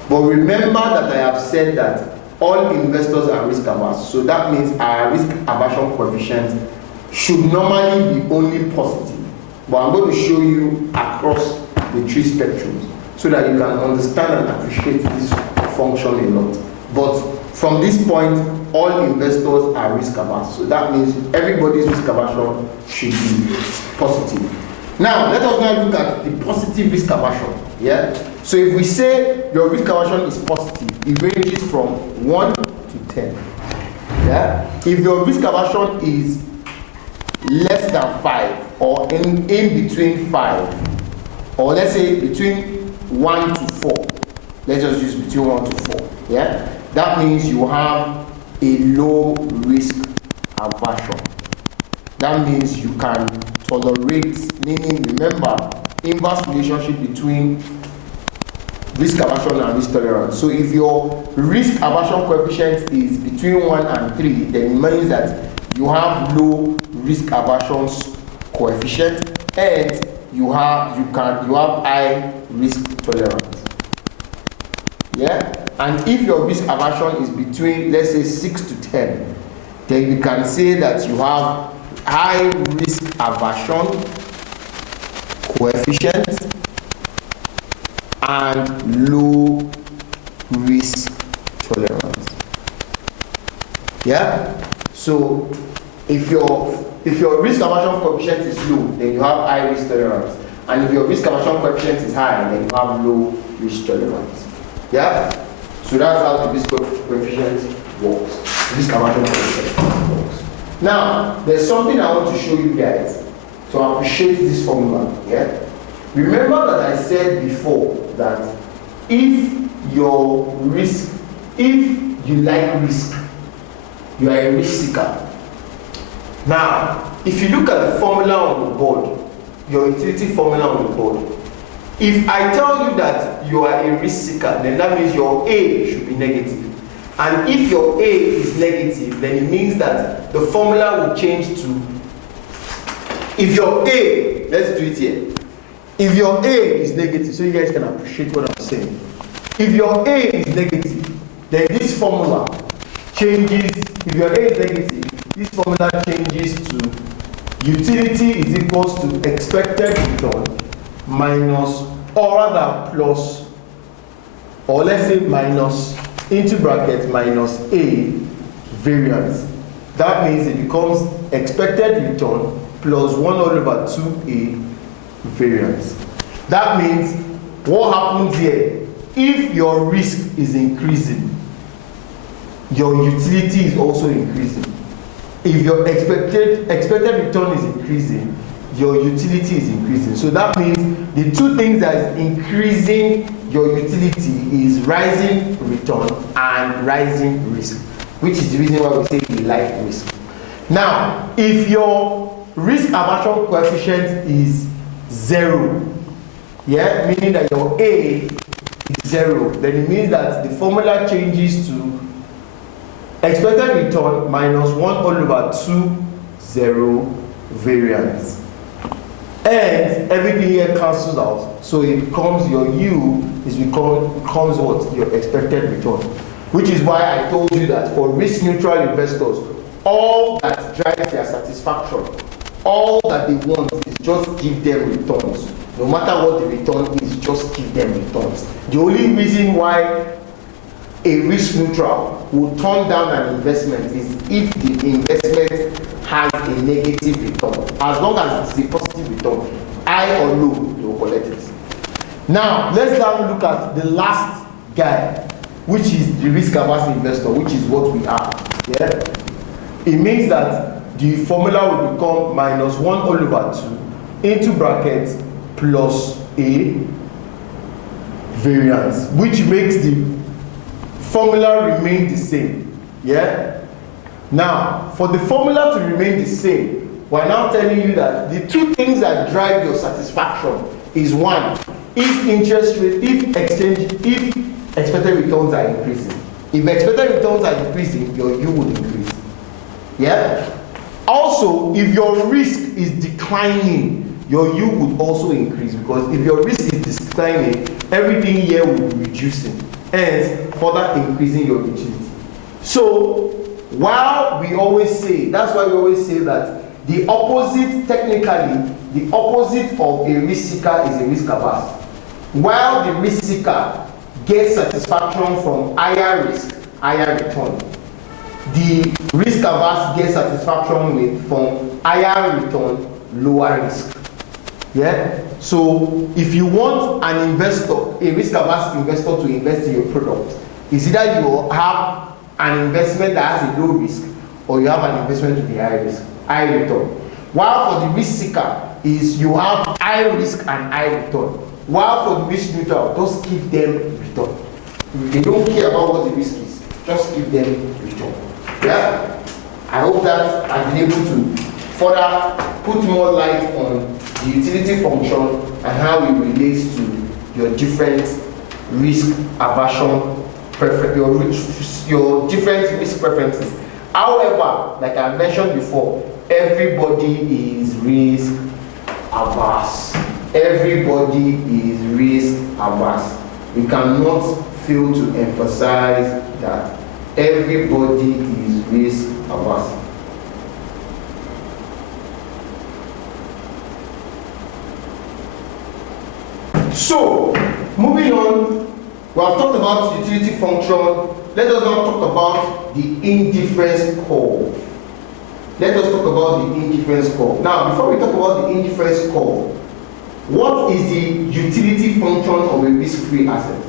But remember that I have said that all investors are risk averse. So that means our risk aversion coefficient should normally be only positive. But I'm going to show you across the three spectrums so that you can understand and appreciate this function a lot. But from this point, all investors are risk averse. So that means everybody's risk aversion should be positive. Now, let us now look at the positive risk aversion. Yeah? So if we say your risk aversion is positive, it ranges from 1 to 10. Yeah? If your risk aversion is less than 5 or in between 5, or let's say between 1 to 4, let's just use between 1 to 4. Yeah? That means you have a low risk aversion. That means you can tolerate, meaning remember, inverse relationship between risk aversion and risk tolerance. So if your risk aversion coefficient is between 1 and 3, then it means that you have low risk aversion coefficient and you have high risk tolerance. Yeah? And if your risk aversion is between, let's say, 6 to 10, then you can say that you have high risk aversion coefficient and low risk tolerance. Yeah? So if your risk aversion coefficient is low, then you have high risk tolerance. And if your risk aversion coefficient is high, then you have low risk tolerance. Yeah? So that's how the risk coefficient works. Risk aversion coefficient works. Now, there's something I want to show you guys to appreciate this formula. Yeah? Remember that I said before that if you like risk, you are a risk seeker. Now, if you look at the formula on the board, your utility formula on the board, if I tell you that you are a risk seeker, then that means your A should be negative. And if your A is negative, then it means that the formula will change to, if your A, let's do it here. If your A is negative, so you guys can appreciate what I'm saying. If your A is negative, then this formula changes. If your A is negative, this formula changes to utility is equals to expected return minus, or rather plus, or let's say minus, into bracket minus A variance. That means it becomes expected return plus 1 over 2A variance. That means what happens here, if your risk is increasing, your utility is also increasing. If your expected return is increasing, your utility is increasing. So that means the two things that is increasing your utility is rising return and rising risk, which is the reason why we say we like risk. Now, if your risk aversion coefficient is 0, yeah, meaning that your A is 0, then it means that the formula changes to expected return minus 1 over 2 0 variance. And everything here cancels out. So it becomes your U becomes what? Your expected return. Which is why I told you that for risk neutral investors, all that drives their satisfaction, all that they want is just give them returns. No matter what the return is, just give them returns. The only reason why a risk neutral will turn down an investment is if the investment has a negative return. As long as it's a positive return, high or low, they will collect it. Now, let's now look at the last guy, which is the risk averse investor, which is what we are. Yeah? It means that the formula will become minus 1 over 2 into brackets plus A variance, which makes the formula remain the same. Yeah? Now, for the formula to remain the same, we're now telling you that the two things that drive your satisfaction is one, if interest rate, if expected returns are increasing. If expected returns are increasing, your U will increase. Yeah? Also, if your risk is declining, your yield would also increase, because if your risk is declining, everything here will be reducing, hence further increasing your utility. So while we always say, that's why we always say that the opposite, technically, the opposite of a risk seeker is a risk averse. While the risk seeker gets satisfaction from higher risk, higher return, the risk averse gets satisfaction from higher return, lower risk. Yeah? So if you want an investor, a risk averse investor, to invest in your product, it's either you have an investment that has a low risk, or you have an investment with a high risk, high return. While for the risk seeker is you have high risk and high return. While for the risk neutral, just give them return. They don't care about what the risk is, just give them return. Yeah? I hope that I've been able to further put more light on the utility function and how it relates to your different risk aversion preference, your different risk preferences. However, like I mentioned before, everybody is risk averse. Everybody is risk averse. We cannot fail to emphasize that everybody is risk averse. So, moving on, we have talked about utility function. Let us now talk about the indifference curve. Let us talk about the indifference curve. Now, before we talk about the indifference curve, what is the utility function of a risk-free asset?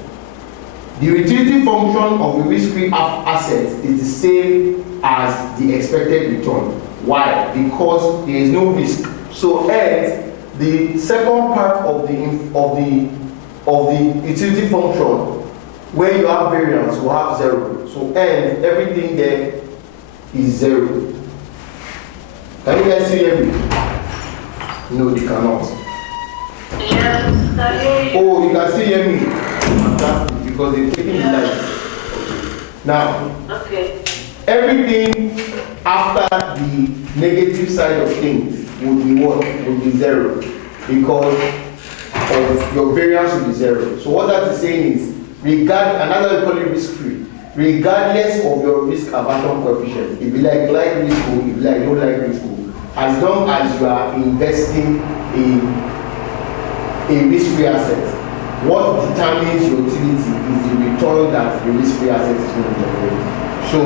The utility function of a risk-free asset is the same as the expected return. Why? Because there is no risk. So, hence, the second part of the utility function, where you have variance, you have zero. So, hence, everything there is zero. Can you guys hear me? No, they cannot. Yes, oh, you can still hear me. Fantastic, because they're taking the light. Now, okay. Everything after the negative side of things would be what? Would be zero, because of your variance will be zero. So what that is saying is, and that's why we call it risk-free. Regardless of your risk aversion coefficient, if you like risk, if you like don't like risk, as long as you are investing in a risk-free asset, what determines your utility is the return that the risk-free asset is going to generate. So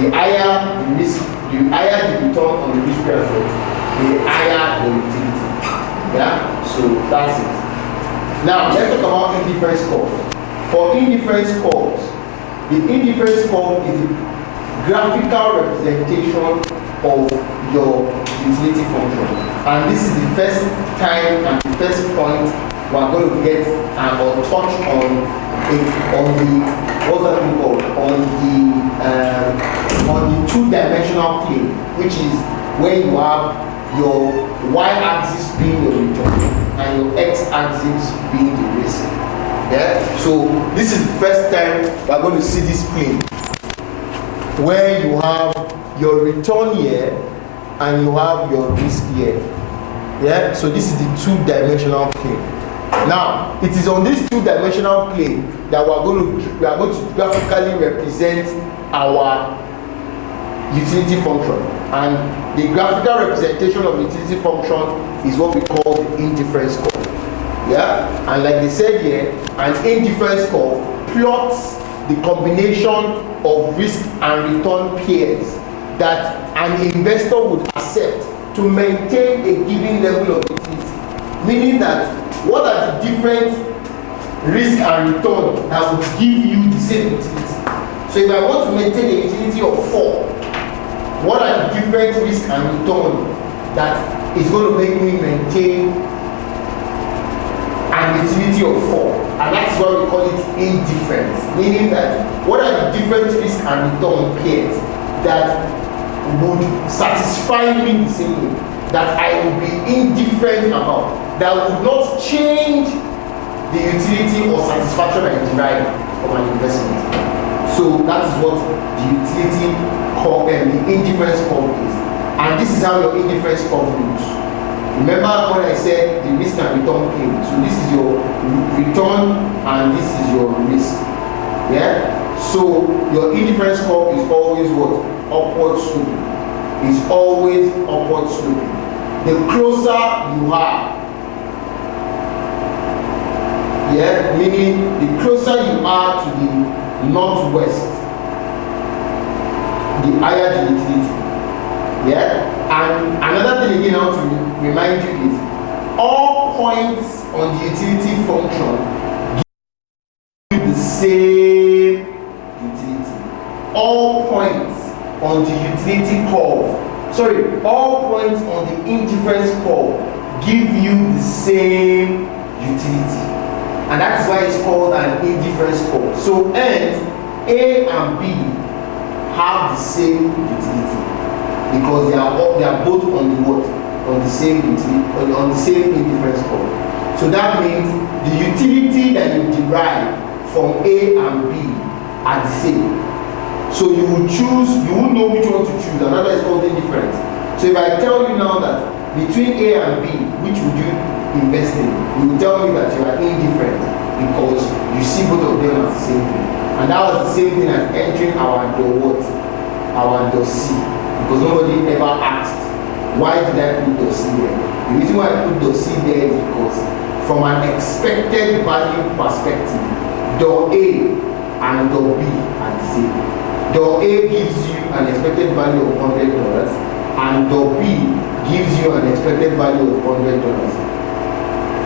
the higher the return on the risk-free asset, the higher the utility. Yeah? So that's it. Now let's talk about indifference curve. For indifference curves, the indifference curve is a graphical representation of your utility function. And this is the first time and the first point we are going to get or touch on the what's that thing called? On the two-dimensional plane, which is where you have your y-axis being your return and your x-axis being the risk. Yeah? So this is the first time we are going to see this plane where you have your return here and you have your risk here. Yeah? So this is the two-dimensional plane. Now, it is on this two-dimensional plane that we are going to graphically represent our utility function. And the graphical representation of utility function is what we call the indifference curve. Yeah? And like they said here, an indifference curve plots the combination of risk and return pairs that an investor would accept to maintain a given level of utility. Meaning that what are the different risk and return that would give you the same utility? So if I want to maintain a utility of 4, what are the different risk and return that is going to make me maintain an utility of 4? And that's why we call it indifference. Meaning that what are the different risk and return pairs that would satisfy me the same way, that I would be indifferent about, that would not change the utility or satisfaction I derive from an investment. So that is what the utility curve and the indifference curve is. And this is how your indifference curve looks. Remember when I said the risk and return came? So this is your return and this is your risk. Yeah? So your indifference curve is always what? Upward sloping. It's always upward sloping. The closer you are, yeah, meaning the closer you are to the northwest, the higher the utility. Yeah? And another thing again I want to remind you is all points on the utility function give you the same utility. All points on the utility curve, all points on the indifference curve give you the same utility. And that's why it's called an indifference curve. So ends A and B have the same utility because they are both on the what? On the same utility, on the same indifference curve. So that means the utility that you derive from A and B are the same. So you will choose, you won't know which one to choose, another is called indifference. So if I tell you now that between A and B, which would you invest in? You will tell me that you are indifferent because you see both of them as the same thing. And that was the same thing as entering our door what? Our door C. Because nobody ever asked, why did I put door C there? The reason why I put door C there is because from an expected value perspective, door A and door B are the same. Door A gives you an expected value of $100 and door B gives you an expected value of $100.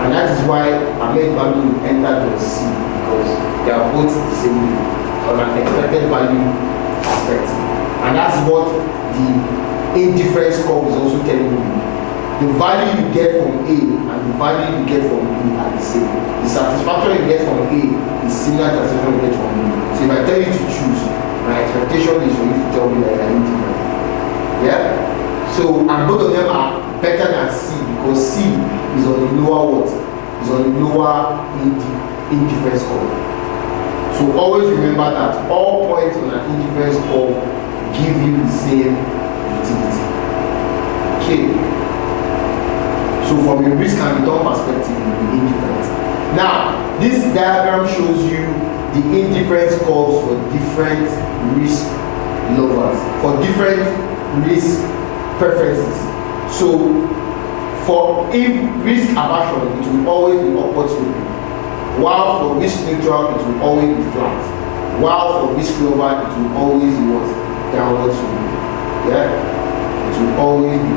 And that is why Ahmed Bandu will enter door C because they are both the same on an expected value perspective. And that's what the indifference curve is also telling you. The value you get from A and the value you get from B are the same. The satisfaction you get from A is similar to the satisfaction you get from B. So if I tell you to choose, my expectation is for you to tell me that you are indifferent. Yeah? So, and both of them are better than C because C is on the lower what? Is on the lower indifference curve. So always remember that all points on an indifference curve give you the same utility. Okay. So from a risk and return perspective, it will be indifferent. Now, this diagram shows you the indifference curves for different risk levels, for different risk preferences. So for risk aversion, it will always be upward sloping, while for risk neutral, it will always be flat, while for risk lower, it will always be what? Downward sloping. Yeah? It will always be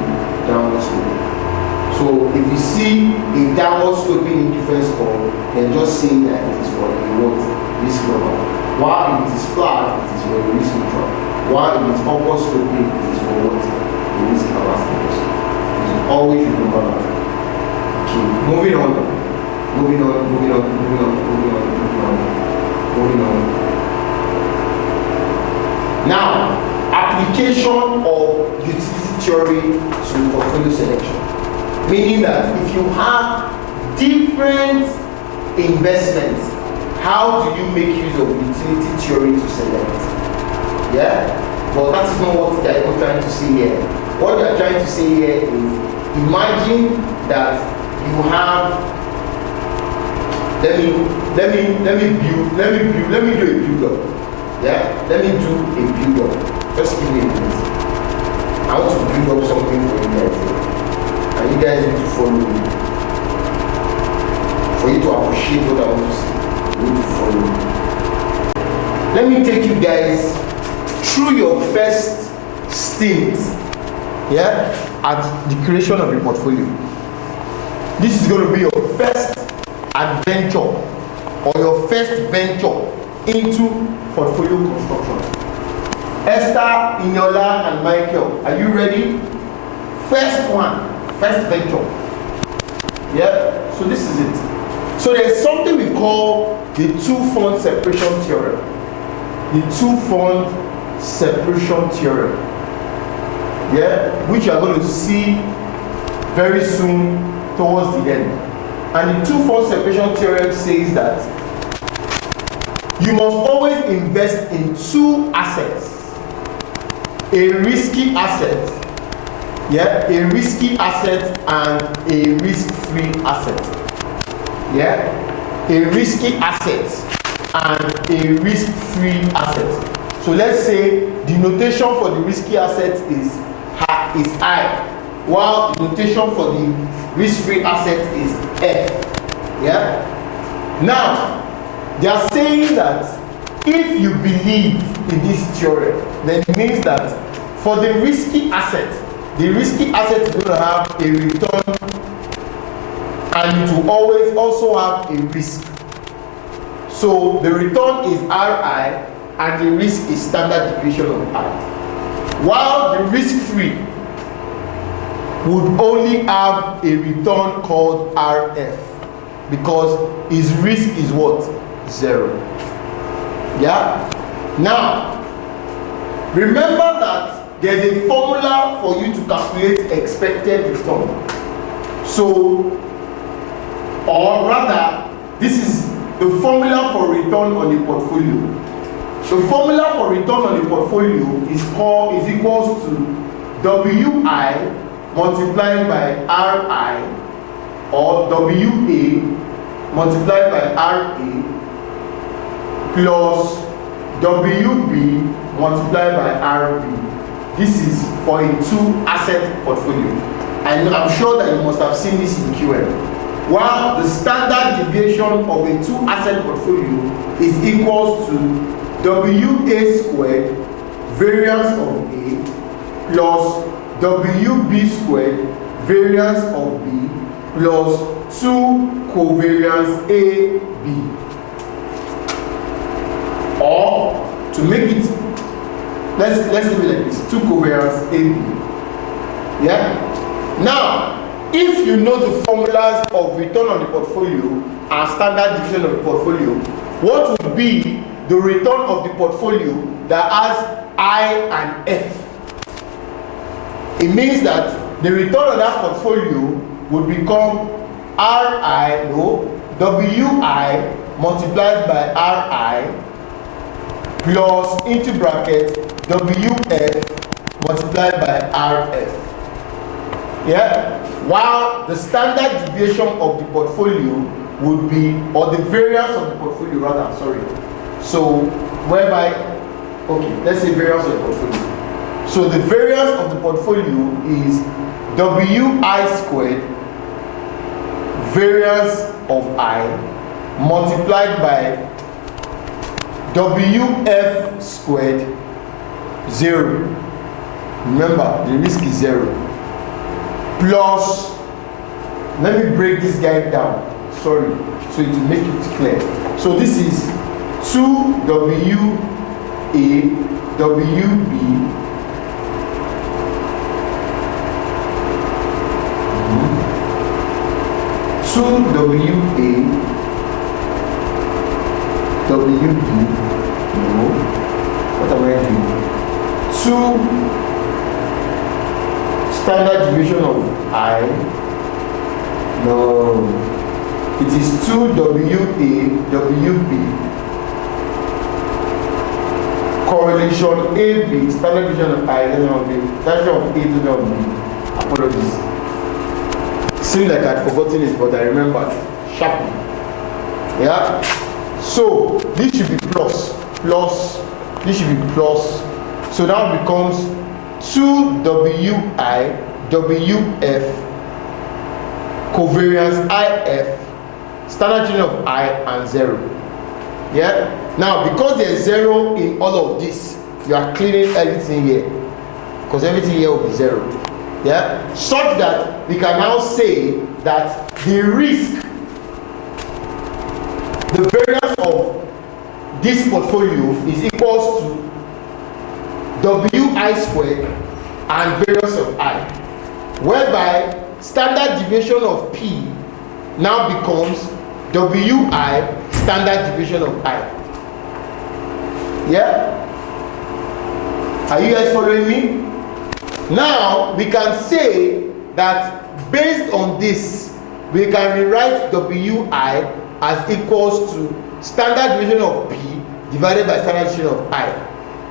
downward sloping. So if you see a downward sloping indifference curve, then just say that it is for a what? Risk lower. While if it is flat, it is for a risk neutral. While if it is upward sloping, it is for what? A risk aversion. Always remember that. Okay, moving on. Now, application of utility theory to portfolio selection. Meaning that if you have different investments, how do you make use of utility theory to select? Yeah? But that is not what they are trying to say here. What they are trying to say here is, imagine that you have, let me do a build-up. Yeah? Let me do a build-up. Just give me a minute. I want to build up something for you guys. And you guys need to follow me. For you to appreciate what I want to say, you need to follow me. Let me take you guys through your first stint, yeah, at the creation of a portfolio. This is going to be your first adventure or your first venture into portfolio construction. Esther, Inyola, and Michael, are you ready? First one, first venture. Yeah, so this is it. So there's something we call the two-fund separation theorem. The two-fund separation theorem. Yeah, which you are going to see very soon towards the end. And the two-fund separation theorem says that you must always invest in two assets, a risky asset Yeah, a risky asset and a risk-free asset. Yeah, a risky asset and a risk-free asset. So let's say the notation for the risky asset is I, while the notation for the risk-free asset is F. Yeah. Now they are saying that if you believe in this theorem, then it means that for the risky asset is going to have a return and it will always also have a risk. So the return is Ri and the risk is standard deviation of I. While the risk-free would only have a return called Rf because its risk is what? 0. Yeah? Now, remember that there's a formula for you to calculate expected return. So, or rather, this is the formula for return on a portfolio. The formula for return on a portfolio is equals to Wi multiplied by Ri or Wa multiplied by Ra plus WB multiplied by RB. This is for a 2-asset portfolio. And I'm sure that you must have seen this in QM. While the standard deviation of a 2-asset portfolio is equals to WA squared variance of A plus WB squared variance of B plus 2 covariance AB. Or to make it, let's leave it like this, 2 covariance AB. Yeah? Now, if you know the formulas of return on the portfolio and standard deviation of the portfolio, what would be the return of the portfolio that has I and F? It means that the return on that portfolio would become WI multiplied by RI plus into bracket WF multiplied by RF. Yeah? While the standard deviation of the portfolio would be, or the variance of the portfolio rather, sorry. So, whereby, okay, let's say variance of the portfolio. So the variance of the portfolio is WI squared variance of I multiplied by WF squared 0. Remember, the risk is 0. Plus, let me break this guy down. Sorry, so to make it clear. So this is 2WA WB 2WA WB, no, what am I doing? 2 standard deviation of I, no, it is 2WA WB correlation AB, standard deviation of I, standard deviation of A, B. Apologies. Seems like I'd forgotten it, but I remembered sharply. Yeah? So this should be plus, this should be plus. So now it becomes 2WI WF covariance IF standard deviation of I and 0. Yeah? Now because there's 0 in all of this, you are cleaning everything here. Because everything here will be 0. Yeah? Such that we can now say that the risk, the variance of this portfolio is equals to WI squared and variance of I, whereby standard deviation of P now becomes WI standard deviation of I. Yeah? Are you guys following me? Now we can say that based on this, we can rewrite WI as equals to standard deviation of P divided by standard deviation of I.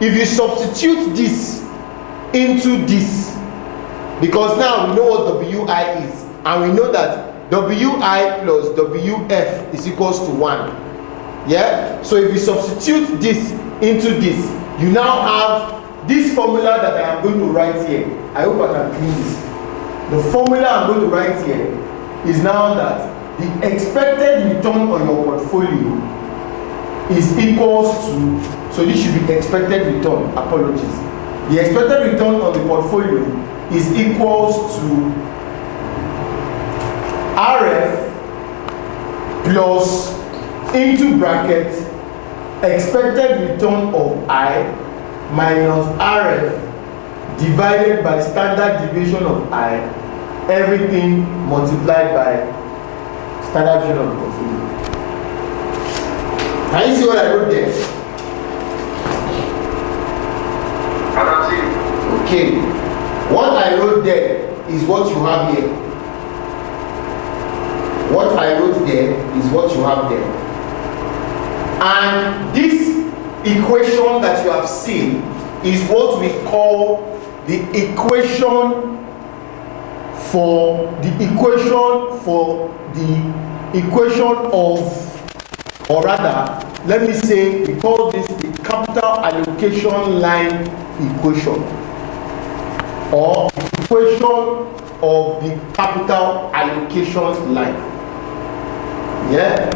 If you substitute this into this, Because now we know what WI is, and we know that WI plus WF is equals to 1. Yeah? So if you substitute this into this, you now have this formula that I am going to write here. I hope I can clean this. The formula I'm going to write here is now that the expected return on your portfolio is equals to, so this should be expected return, apologies. The expected return on the portfolio is equals to RF plus into bracket expected return of I minus RF divided by standard deviation of I, everything multiplied by standard deviation of the portfolio. Can you see what I wrote there? I can see. Okay. What I wrote there is what you have here. What I wrote there is what you have there. And this equation that you have seen is what we call the equation for the equation of, or rather, let me say, we call this the capital allocation line equation, or equation of the capital allocation line. Yeah,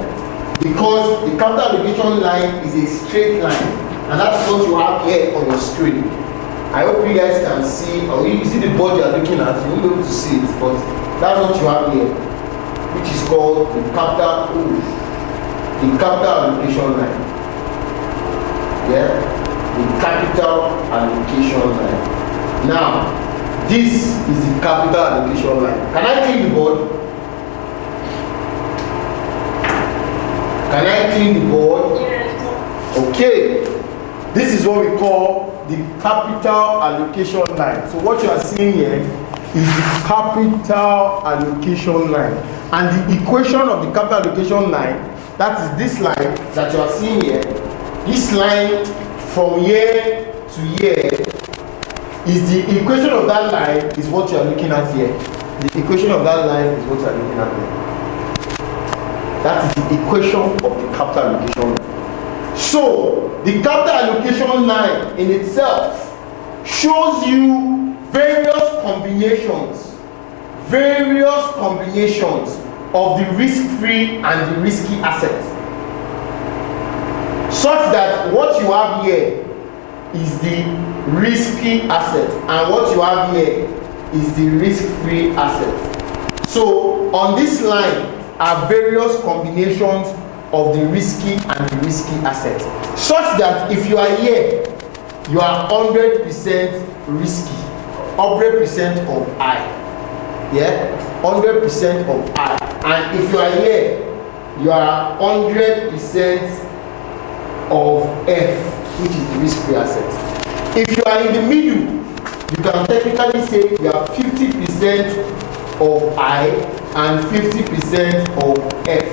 because the capital allocation line is a straight line, and that's what you have here on your screen. I hope you guys can see, or you see the board you are looking at, you won't be able to see it, but that's what you have here, which is called the capital allocation line. Yeah, the capital allocation line. Now, this is the capital allocation line. Can I clean the board? Can I clean the board? Yes. Okay. This is what we call the capital allocation line. So what you are seeing here is the capital allocation line. And the equation of the capital allocation line, that is this line that you are seeing here. This line from here to here is the equation of that line is what you are looking at here. The equation of that line is what you are looking at here. That is the equation of the capital allocation line. So, the capital allocation line in itself shows you various combinations of the risk-free and the risky assets. Such that what you have here is the risky asset, and what you have here is the risk-free asset. So, on this line are various combinations of the risky and the risky assets, such that if you are here, you are 100% risky, 100% of I. Yeah, 100% of I. And if you are here, you are 100% of F, which is the risk-free asset. If you are in the middle, you can technically say you are 50% of I and 50% of F.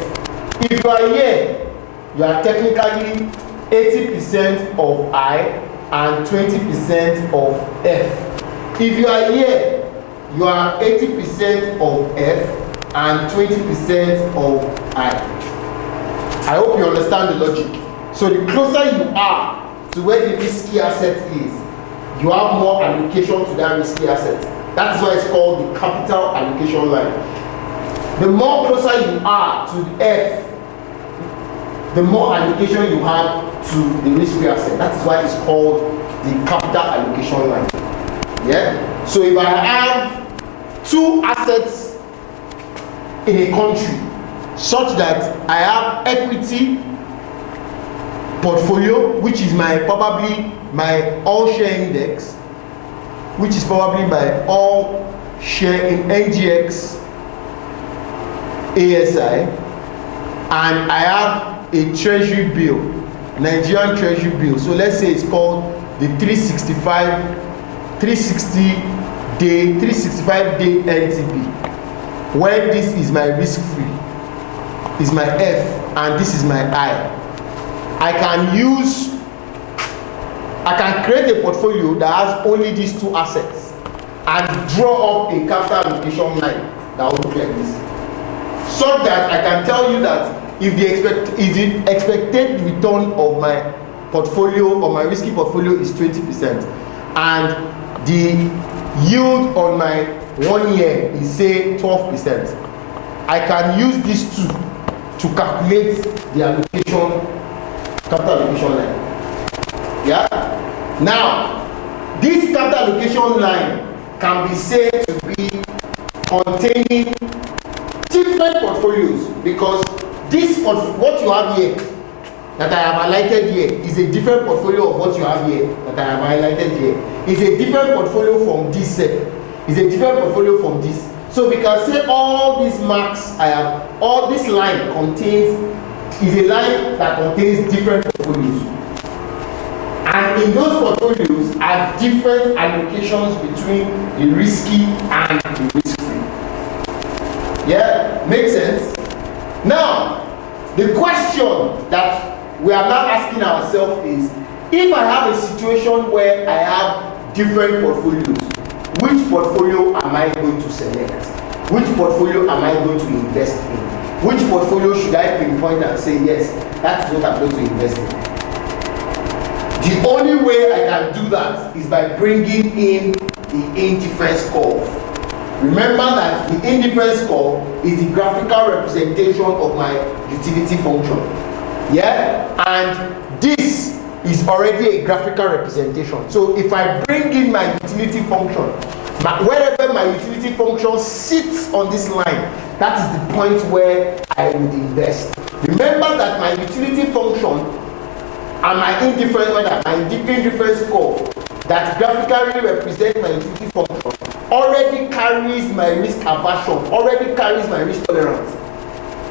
If you are here, you are technically 80% of I and 20% of F. If you are here, you are 80% of F and 20% of I. I hope you understand the logic. So the closer you are to where the risky asset is, you have more allocation to that risky asset. That is why it's called the capital allocation line. The more closer you are to the F, the more allocation you have to the risk-free asset. That is why it's called the capital allocation line. Yeah? So if I have two assets in a country, such that I have equity portfolio, which is probably my all share index, which is probably my all share in NGX ASI, and I have a treasury bill, Nigerian treasury bill. So let's say it's called the 360 day NTB, where this is my risk free, is my F, and this is my I. I can create a portfolio that has only these two assets. and draw up a capital allocation line that will look like this, so that I can tell you that if the expected return of my portfolio or my risky portfolio is 20% and the yield on my 1 year is say 12%, I can use these two to calculate the capital allocation line. Yeah? Now, this capital allocation line can be said to be containing different portfolios, because what you have here that I have highlighted here is a different portfolio of what you have here that I have highlighted here. It's a different portfolio from this set. It's a different portfolio from this. So we can say all these marks I have, all this line is a line that contains different portfolios. And in those portfolios are different allocations between the risky and the risk-free. Yeah, makes sense? Now, the question that we are now asking ourselves is, if I have a situation where I have different portfolios, which portfolio am I going to select? Which portfolio am I going to invest in? Which portfolio should I pinpoint and say, yes, that's what I'm going to invest in? The only way I can do that is by bringing in the indifference curve. Remember that the indifference curve is the graphical representation of my utility function. Yeah? And this is already a graphical representation. So if I bring in my utility function, wherever my utility function sits on this line, that is the point where I would invest. Remember that my utility function and my indifference curve that graphically represents my utility function already carries my risk aversion, already carries my risk tolerance.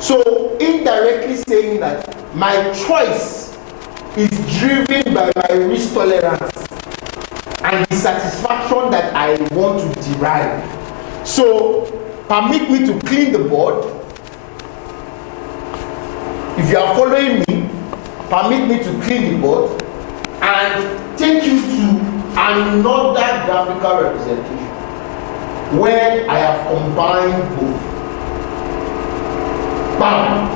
So indirectly saying that my choice is driven by my risk tolerance and the satisfaction that I want to derive. So permit me to clean the board. If you are following me, permit me to clean the board and take you to another graphical representation where I have combined both. Bam!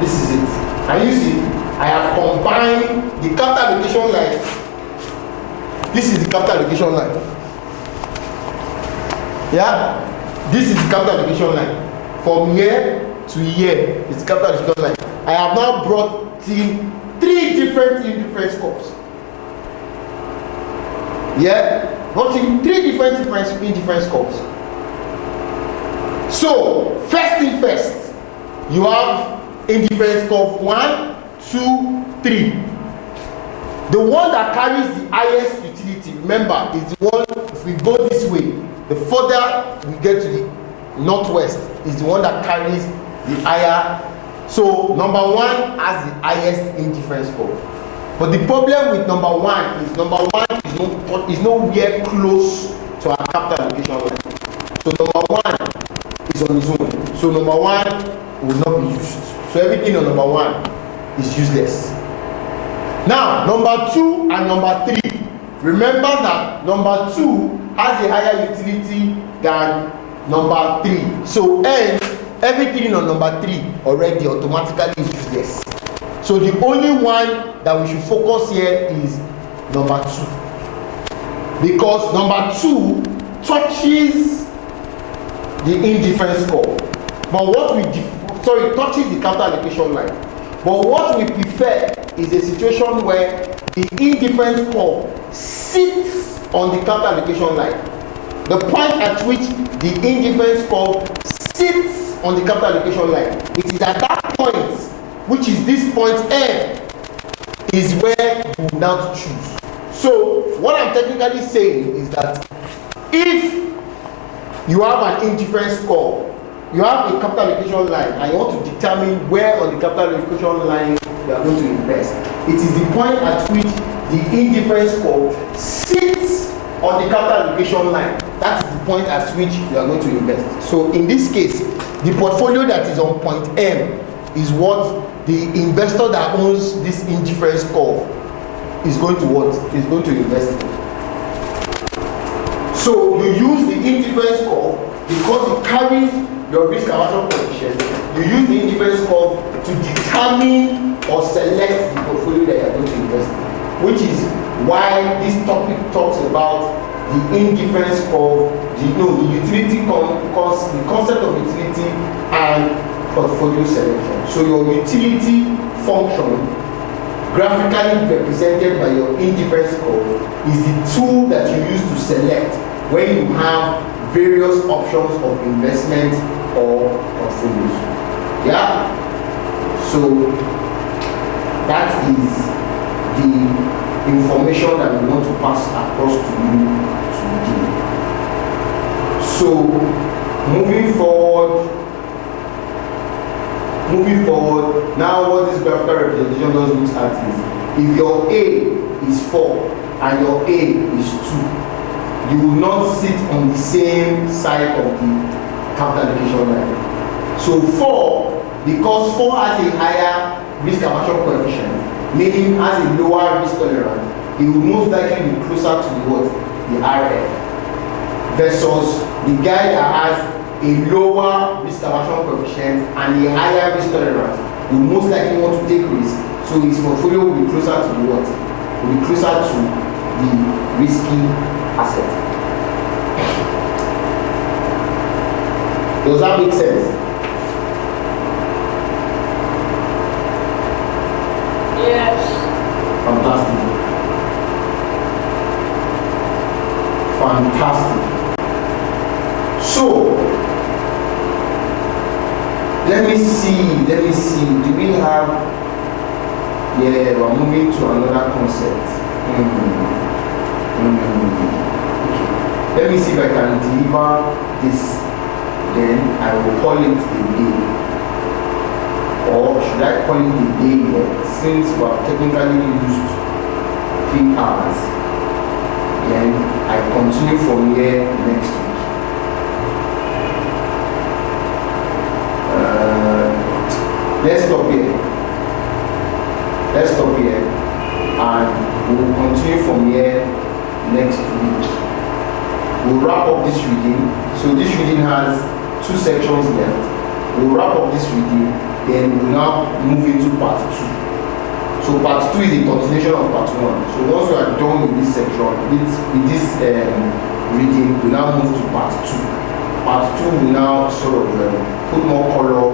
This is it. And you see, I have combined the capital allocation line. This is the capital allocation line. Yeah? This is the capital allocation line. From here to here, it's capital allocation line. I have now brought in three different indifference curves. Yeah? Brought in three different indifference curves. So, first thing first, you have indifference curve 1, 2, 3. The one that carries the highest utility, remember, is the one, if we go this way, the further we get to the northwest, is the one that carries the higher. So, number 1 has the highest indifference curve. But the problem with number 1 is nowhere close to our capital allocation line. So, number 1 is on its own. So, number 1 will not be used. So, everything on number 1 is useless. Now, number 2 and number 3. Remember that number 2 has a higher utility than number 3. So, everything on number 3 already automatically is useless. So, the only one that we should focus here is number 2. Because number 2 touches the indifference curve. But what we touches the capital allocation line. But what we prefer is a situation where the indifference curve sits on the capital allocation line. The point at which the indifference curve sits on the capital allocation line, it is at that point, which is this point M, is where you will now choose. So what I'm technically saying is that if you have an indifference curve, you have a capital allocation line, and you want to determine where on the capital allocation line you are going to invest. It is the point at which the indifference curve sits on the capital allocation line. That is the point at which you are going to invest. So in this case, the portfolio that is on point M is what the investor that owns this indifference curve is going to what? Is going to invest in. So you use the indifference curve because it carries your risk aversion coefficient. You use the indifference curve to determine or select the portfolio that you are going to invest in, which is why this topic talks about the indifference curve, the utility the concept of utility and portfolio selection. So your utility function, graphically represented by your indifference curve, is the tool that you use to select when you have various options of investment or portfolios. Yeah? So that is the information that we want to pass across to you today. So moving forward, now what this graphical representation just looks at is if your A is 4 and your A is 2, you will not sit on the same side of the capital allocation line. So 4, because 4 has a higher risk aversion coefficient, meaning has a lower risk tolerance, it will most likely be closer to the RF, versus the guy that has a lower risk aversion coefficient and a higher risk tolerance will most likely want to take risk, so his portfolio will be closer to the what? Will be closer to the risky asset. Does that make sense? Yes. Fantastic. Fantastic. So, let me see, do we have, yeah, we're moving to another concept. Okay. Let me see if I can deliver this, then I will call it a day. Or should I call it a day here, since we have technically used 3 hours, then I continue from here next week. Let's stop here and we will continue from here next week. We'll wrap up this reading. So this reading has 2 sections left. We'll wrap up this reading, then we'll now move into part 2. So part 2 is a continuation of part 1. So once we are done with this section, with this reading, we'll now move to part 2. Part 2 will now sort of put more color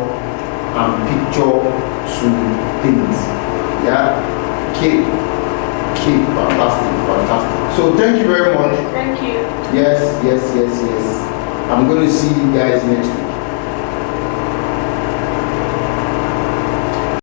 and picture to things. Yeah? Okay, fantastic. So thank you very much. Thank you. Yes. I'm going to see you guys next week.